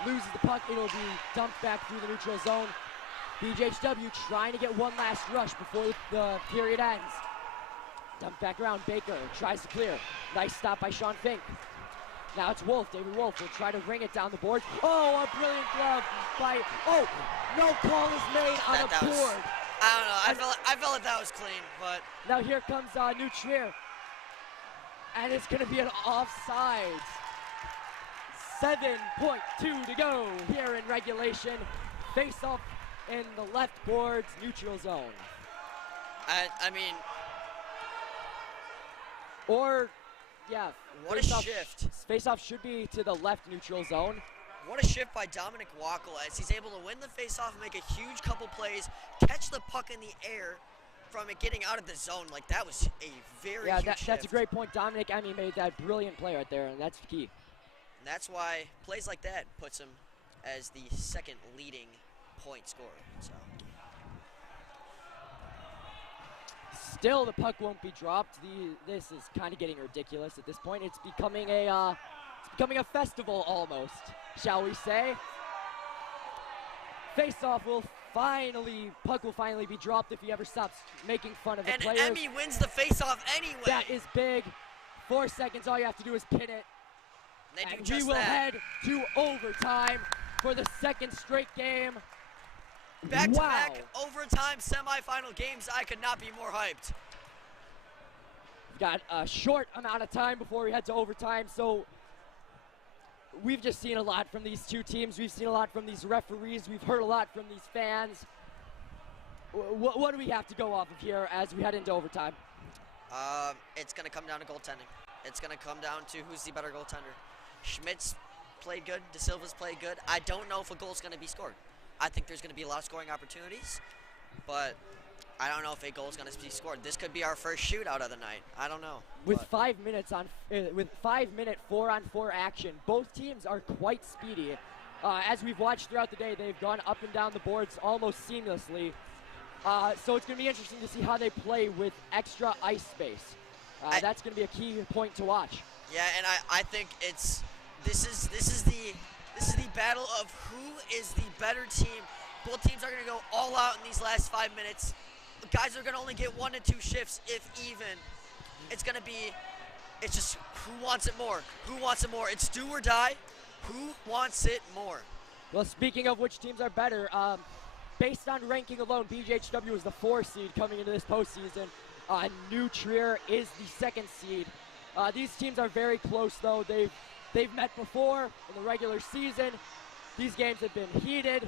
loses the puck. It'll be dumped back through the neutral zone. BGHW trying to get one last rush before the period ends. Dumped back around. Baker tries to clear. Nice stop by Sean Fink. Now it's Wolf. David Wolf will try to ring it down the board. Oh, a brilliant glove by, oh, no call is made on a board. I don't know. I felt like that was clean, but. Now here comes New Trier. And it's going to be an offsides. 7.2 to go here in regulation. Face off in the left boards, neutral zone. I mean. Or, yeah. What a shift. Face off should be to the left neutral zone. What a shift by Dominic Wackel as he's able to win the face-off and make a huge couple plays, catch the puck in the air from it getting out of the zone. Like, that was a very huge shift. That's a great point. Dominic Emmy made that brilliant play right there, and that's the key. And that's why plays like that puts him as the second leading point scorer. So. Still, the puck won't be dropped. This is kind of getting ridiculous at this point. It's becoming a festival almost, shall we say? Face-off puck will finally be dropped if he ever stops making fun of the players. And Emmy wins the face-off anyway. That is big. 4 seconds, all you have to do is pin it. And we will head to overtime for the second straight game. Back-to-back overtime semifinal games. I could not be more hyped. We've got a short amount of time before we head to overtime, so we've just seen a lot from these 2 teams. We've seen a lot from these referees. We've heard a lot from these fans. What do we have to go off of here as we head into overtime? It's going to come down to goaltending. It's going to come down to who's the better goaltender. Schmidt's played good. De Silva's played good. I don't know if a goal's going to be scored. I think there's going to be a lot of scoring opportunities, but I don't know if a goal is going to be scored. This could be our first shootout of the night. I don't know. With 5 minutes with 5-minute 4-on-4 action, both teams are quite speedy. As we've watched throughout the day, they've gone up and down the boards almost seamlessly. So it's going to be interesting to see how they play with extra ice space. That's going to be a key point to watch. Yeah, and I think this is the battle of who is the better team. Both teams are going to go all out in these last 5 minutes. Guys are going to only get 1 to 2 shifts, if even. It's just who wants it more? Who wants it more? It's do or die. Who wants it more? Well, speaking of which teams are better, based on ranking alone, BGHW is the 4 seed coming into this postseason. New Trier is the 2nd seed. These teams are very close, though. They've met before in the regular season. These games have been heated.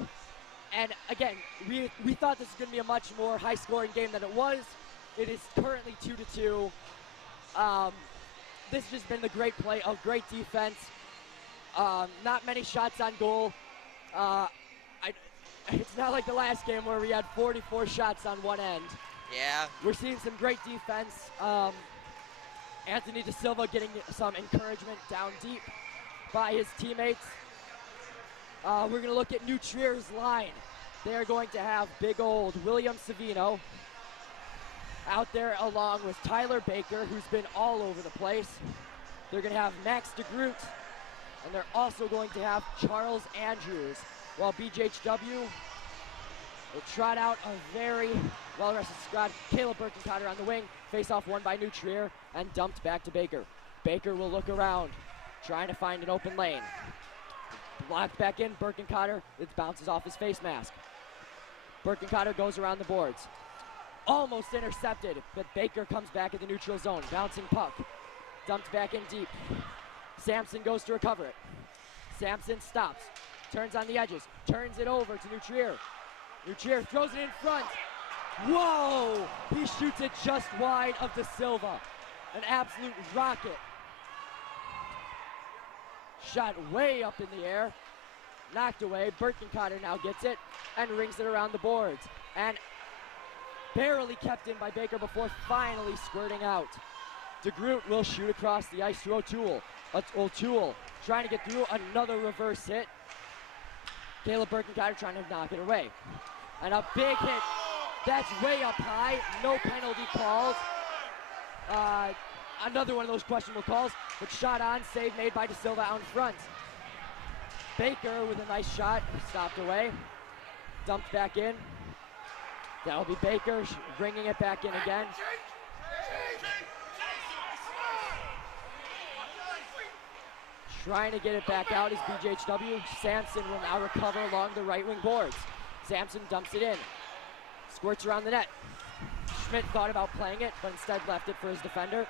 And again, we thought this was going to be a much more high-scoring game than it was. It is currently 2-2. This has just been the great play of great defense. Not many shots on goal. It's not like the last game where we had 44 shots on one end. Yeah. We're seeing some great defense. Anthony De Silva getting some encouragement down deep by his teammates. We're going to look at New Trier's line. They're going to have big old William Savino out there along with Tyler Baker, who's been all over the place. They're going to have Max DeGroot, and they're also going to have Charles Andrews, while BGHW will trot out a very well-rested squad. Caleb Birkencotter on the wing, face-off won by New Trier, and dumped back to Baker. Baker will look around, trying to find an open lane. Blocked back in, Birkencotter, it bounces off his face mask. Birkencotter goes around the boards. Almost intercepted, but Baker comes back at the neutral zone. Bouncing puck, dumped back in deep. Sampson goes to recover it. Sampson stops, turns on the edges, turns it over to New Trier. New Trier throws it in front. Whoa! He shoots it just wide of De Silva. An absolute rocket. Shot way up in the air. Knocked away. Birkencotter now gets it and rings it around the boards. And barely kept in by Baker before finally squirting out. DeGroot will shoot across the ice to O'Toole. O'Toole trying to get through, another reverse hit. Caleb Birkencotter trying to knock it away. And a big hit. That's way up high. No penalty calls. Another one of those questionable calls, but shot on, save made by De Silva out in front. Baker with a nice shot, stopped away, dumped back in. That'll be Baker bringing it back in again. Trying to get it back out is BGHW. Sampson will now recover along the right wing boards. Sampson dumps it in, squirts around the net. Schmidt thought about playing it, but instead left it for his defender.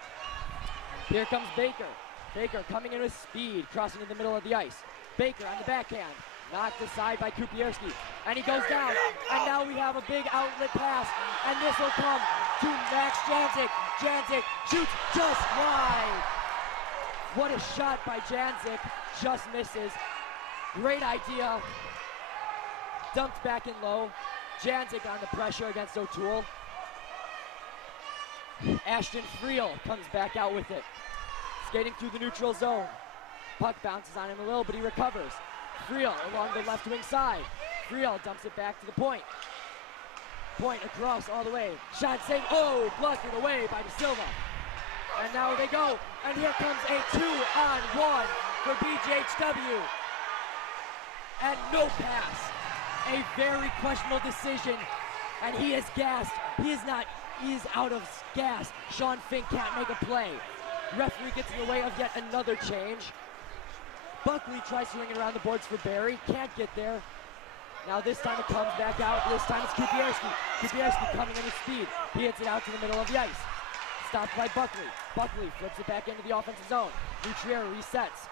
Here comes Baker. Baker coming in with speed, crossing in the middle of the ice. Baker on the backhand, knocked aside by Kupierski, and he goes down. And now we have a big outlet pass, and this will come to Max Janczyk. Janczyk shoots just wide. What a shot by Janczyk, just misses. Great idea. Dumped back in low. Janczyk on the pressure against O'Toole. Ashton Friel comes back out with it. Skating through the neutral zone. Puck bounces on him a little, but he recovers. Friel along the left wing side. Friel dumps it back to the point. Point across all the way. Shot saved. Oh, blocked it away by De Silva. And now they go. And here comes a 2-on-1 for BGHW. And no pass. A very questionable decision. And he is gassed. He is out of gas. Sean Fink can't make a play. Referee gets in the way of yet another change. Buckley tries to ring it around the boards for Barry. Can't get there. Now this time it comes back out. This time it's Kupierski. Kupierski coming in with speed. He hits it out to the middle of the ice. Stopped by Buckley. Buckley flips it back into the offensive zone. Lutrier resets.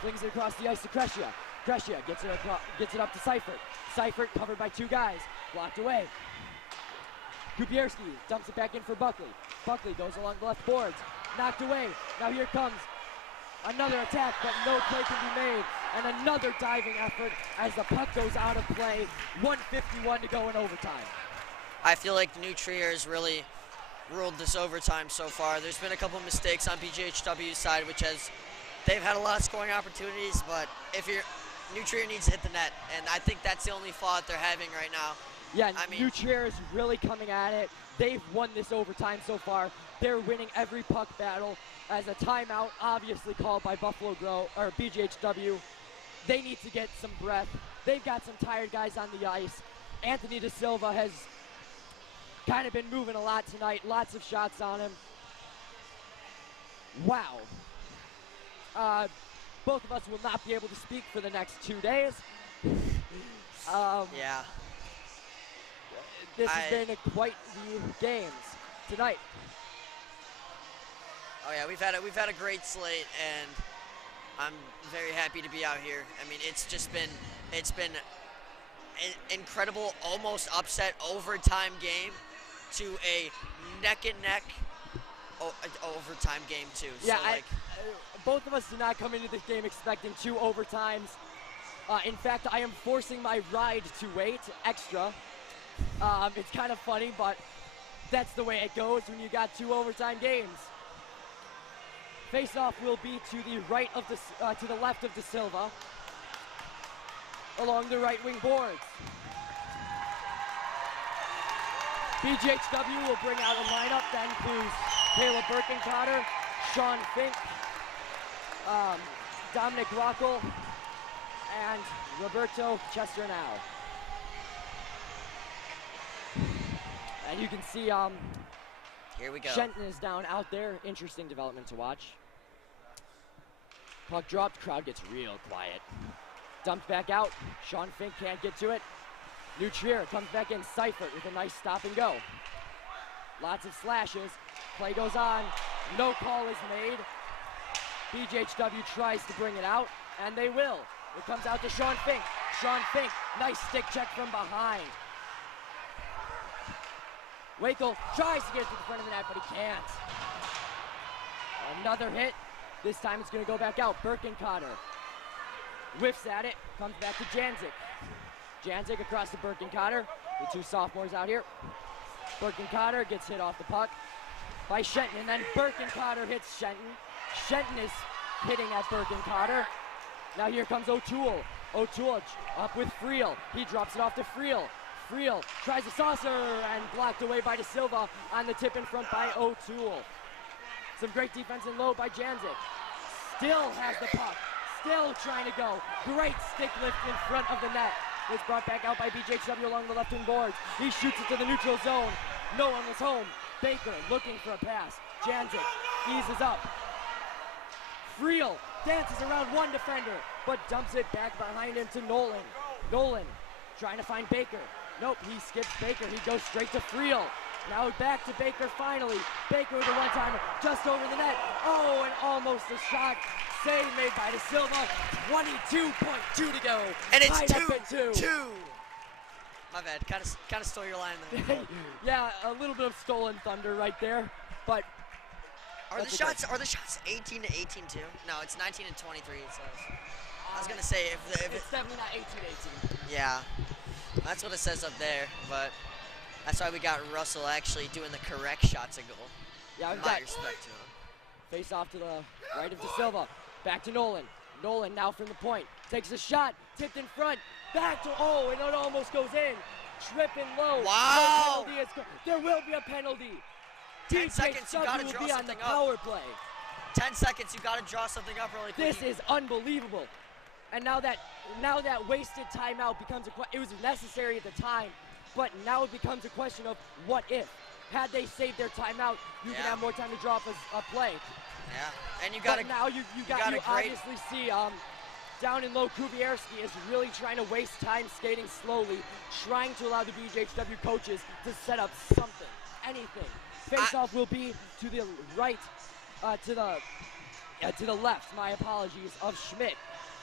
Flings it across the ice to Kreschia. Kreschia gets it up to Seifert. Seifert covered by two guys. Blocked away. Kupierski dumps it back in for Buckley. Buckley goes along the left boards. Knocked away. Now here comes another attack, but no play can be made. And another diving effort as the puck goes out of play. 1:51 to go in overtime. I feel like New Trier has really ruled this overtime so far. There's been a couple mistakes on BGHW's side, they've had a lot of scoring opportunities, but New Trier needs to hit the net, and I think that's the only fault they're having right now. Yeah, New Trier is really coming at it. They've won this overtime so far. They're winning every puck battle. As a timeout, obviously called by BGHW. They need to get some breath. They've got some tired guys on the ice. Anthony De Silva has kind of been moving a lot tonight. Lots of shots on him. Wow. Both of us will not be able to speak for the next 2 days. Yeah. This has been quite the games tonight. Oh yeah, we've had a great slate, and I'm very happy to be out here. I mean, it's been an incredible, almost upset overtime game to a neck and neck overtime game too. Yeah, so both of us did not come into this game expecting 2 overtimes. In fact, I am forcing my ride to wait extra. It's kind of funny, but that's the way it goes when you got 2 overtime games. Face-off will be to the right of to the left of De Silva, along the right wing boards. BGHW will bring out a lineup that includes Caleb Birkencotter, Sean Fink, Dominic Rockel, and Roberto Chesternow. And you can see here we go. Shenton is down out there. Interesting development to watch. Puck dropped, crowd gets real quiet. Dumped back out. Sean Fink can't get to it. New Trier comes back in. Seifert with a nice stop and go. Lots of slashes. Play goes on. No call is made. BGHW tries to bring it out, and they will. It comes out to Sean Fink. Sean Fink, nice stick check from behind. Wakel tries to get to the front of the net, but he can't. Another hit. This time it's going to go back out. Birkencotter whiffs at it. Comes back to Janzik. Janzik across to Birkencotter. The two sophomores out here. Birkencotter gets hit off the puck by Shenton, and then Birkencotter hits Shenton. Shenton is hitting at Birkencotter. Now here comes O'Toole. O'Toole up with Friel. He drops it off to Friel. Friel tries a saucer and blocked away by De Silva on the tip in front by O'Toole. Some great defense in low by Janzik. Still has the puck. Still trying to go. Great stick lift in front of the net. It's brought back out by BGHW along the left wing boards. He shoots it to the neutral zone. No one was home. Baker looking for a pass. Janzik eases up. Friel dances around one defender, but dumps it back behind him to Nolan. Nolan trying to find Baker. Nope, he skips Baker. He goes straight to Friel. Now back to Baker finally. Baker with a one-timer just over the net. Oh, and almost a shot. Save made by De Silva. 22.2 to go. And it's Tied up at 2-2. My bad. Kind of stole your line there. Yeah, a little bit of stolen thunder right there, but Are the shots 18 to 18 too? No, it's 19 and 23. It says. I was gonna say if it's definitely not 18-18. Yeah, that's what it says up there. But that's why we got Russell actually doing the correct shots a goal. Yeah, we've My got respect to him. face off to the right of De Silva. Back to Nolan. Nolan now from the point. Takes a shot. Tipped in front. Back to, oh, and it almost goes in. Tripping low. Wow. No penalty there will be a penalty. 10 seconds, you gotta will draw be on the something up. power play. 10 seconds, you gotta draw something up really quick. This is unbelievable. And now that wasted timeout becomes it was necessary at the time, but now it becomes a question of what if. Had they saved their timeout, you can have more time to draw up a play. Yeah, and you got But now you obviously see down in low, Kubierski is really trying to waste time skating slowly, trying to allow the BGHW coaches to set up something, anything. Face-off will be to the right, to the left, my apologies, of Schmidt.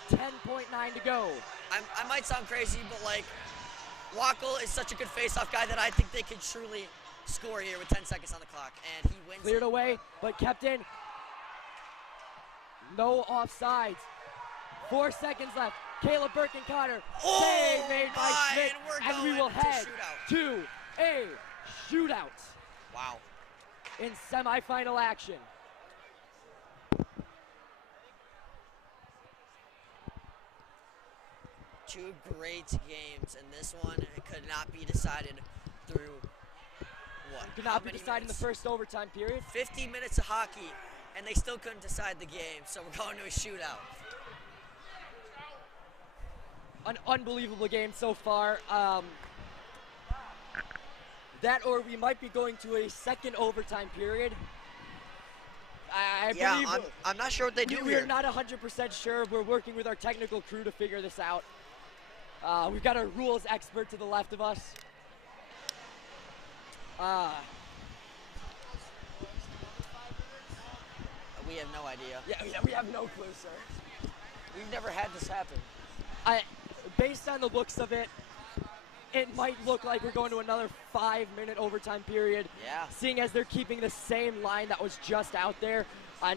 10.9 to go. I might sound crazy, but like, Wackel is such a good face-off guy that I think they could truly score here with 10 seconds on the clock, and he wins. Cleared away, but kept in. No offsides. 4 seconds left. Caleb Birkencotter. Save made by Schmidt, and we will head to a shootout. Wow. In semifinal action. Two great games, and this one could not be decided through what? Could not be decided in the first overtime period. 50 minutes of hockey, and they still couldn't decide the game, so we're going to a shootout. An unbelievable game so far. That or we might be going to a second overtime period. I believe I'm not sure what they do We're here. not 100% sure. We're working with our technical crew to figure this out. We've got our rules expert to the left of us. We have no idea. Yeah, we have no clue, sir. We've never had this happen. Based on the looks of it, it might look like we're going to another 5-minute overtime period. Yeah. Seeing as they're keeping the same line that was just out there.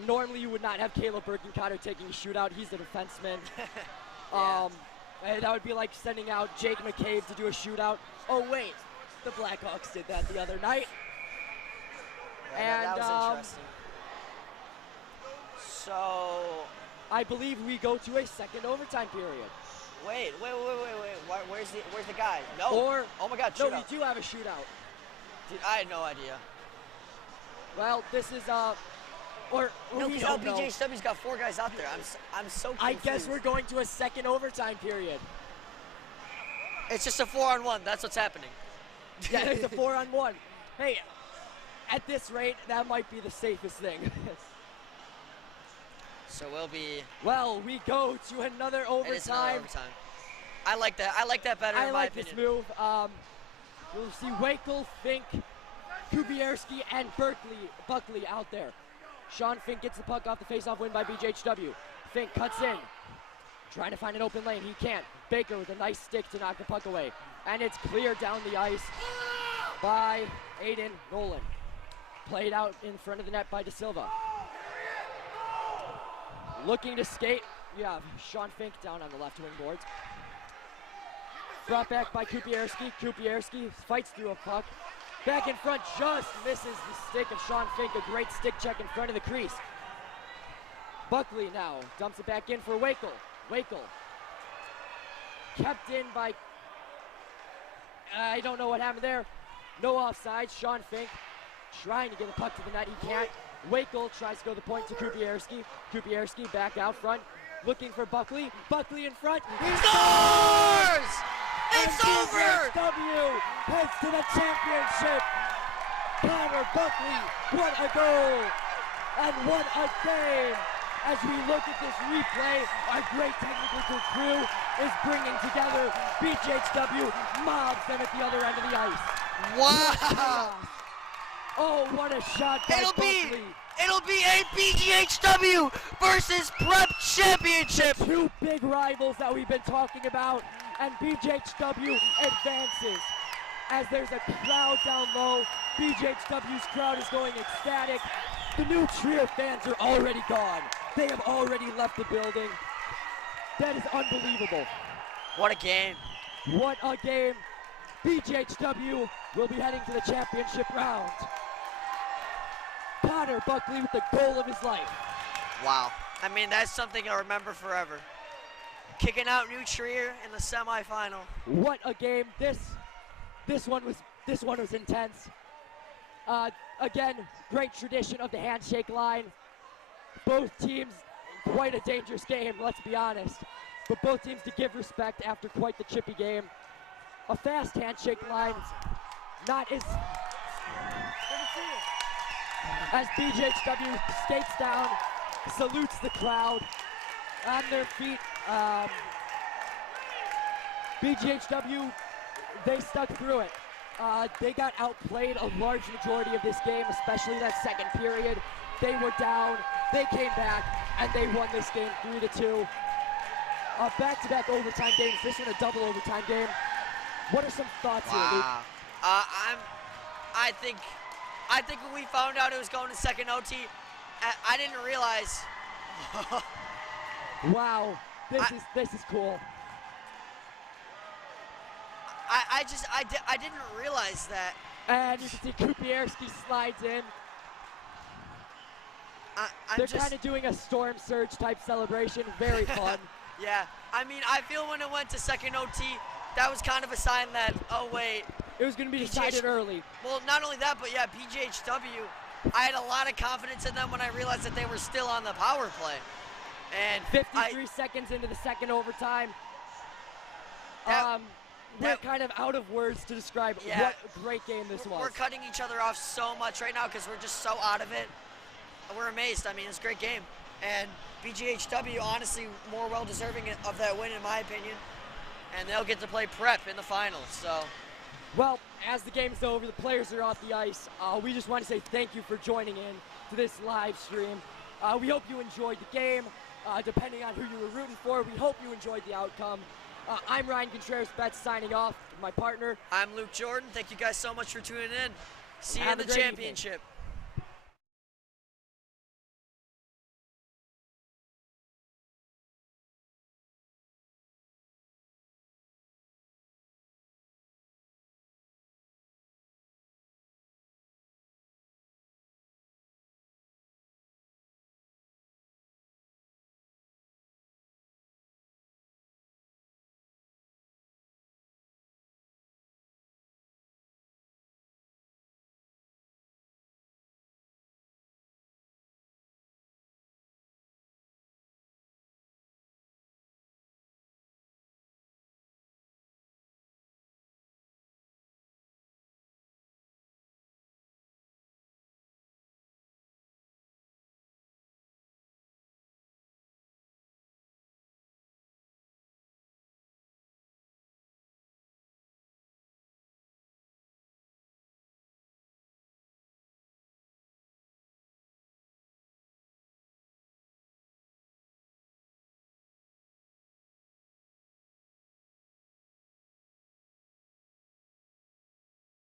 Normally you would not have Caleb Birkencotter taking a shootout. He's the defenseman. That would be like sending out Jake McCabe to do a shootout. Oh wait, the Blackhawks did that the other night. Yeah, that was interesting. So I believe we go to a second overtime period. Wait. Where's the guy? No. Or oh my God, no, shootout. we do have a shootout. Dude, I had no idea. Well, this is or No, we because don't know. BGHW's got 4 guys out there. I'm so confused. I guess we're going to a second overtime period. It's just a 4-on-1. That's what's happening. Yeah, it's a 4-on-1. Hey, at this rate, that might be the safest thing. So we'll be. Well, we go to another overtime. It is another overtime. I like that. I like that better. I in like my this opinion. move. You'll see Wakel, Fink, Kubierski, and Buckley out there. Sean Fink gets the puck off the face-off win by BGHW. Fink cuts in, trying to find an open lane. He can't. Baker with a nice stick to knock the puck away. And it's cleared down the ice by Aiden Nolan. Played out in front of the net by De Silva. looking to skate. You have Sean Fink down on the left wing boards. Brought back by Kupierski. Kupierski fights through a puck. Back in front, just misses the stick of Sean Fink. A great stick check in front of the crease. Buckley now dumps it back in for Wakel. Wakel kept in by, I don't know what happened there. No offside. Sean Fink trying to get a puck to the net. He can't. Wakel tries to go the point to Kupierski. Kupierski back out front, looking for Buckley. Buckley in front. He scores! It's over! BGHW heads to the championship. Connor Buckley, what a goal! And what a game! As we look at this replay, our great technical crew is bringing together BGHW, mobs them at the other end of the ice. Wow! Oh, what a shot by Buckley. It'll be a BGHW versus Prep Championship. Two big rivals that we've been talking about, and BGHW advances. As there's a crowd down low, BGHW's crowd is going ecstatic. The new Trier fans are already gone. They have already left the building. That is unbelievable. What a game. What a game. BGHW will be heading to the championship round. Connor Buckley with the goal of his life. Wow. I mean, that's something I'll remember forever. Kicking out New Trier in the semifinal. What a game. This one was intense. Again, great tradition of the handshake line. Both teams, quite a dangerous game, let's be honest. But both teams to give respect after quite the chippy game. A fast handshake line, not as BGHW skates down, salutes the crowd on their feet. BGHW, they stuck through it. They got outplayed a large majority of this game, especially that second period. They were down, they came back, and they won this game 3-2. Back-to-back overtime games, this one a double overtime game. What are some thoughts here, Luke? I think when we found out it was going to second OT, I didn't realize. Wow, this is cool. I didn't realize that. And you can see Kupierski slides in. They're kind of doing a storm surge type celebration. Very fun. Yeah, I mean, I feel when it went to second OT, that was kind of a sign that, oh wait. It was going to be decided early. Well, not only that, but yeah, BGHW, I had a lot of confidence in them when I realized that they were still on the power play. And 53 seconds into the second overtime. We're kind of out of words to describe what a great game this was. We're cutting each other off so much right now because we're just so out of it. We're amazed. I mean, it's a great game. And BGHW, honestly, more well-deserving of that win, in my opinion. And they'll get to play Prep in the finals, so. Well, as the game's over, the players are off the ice. We just want to say thank you for joining in to this live stream. We hope you enjoyed the game. Depending on who you were rooting for, we hope you enjoyed the outcome. I'm Ryan Contreras-Betts signing off with my partner. I'm Luke Jordan. Thank you guys so much for tuning in. See you in the championship.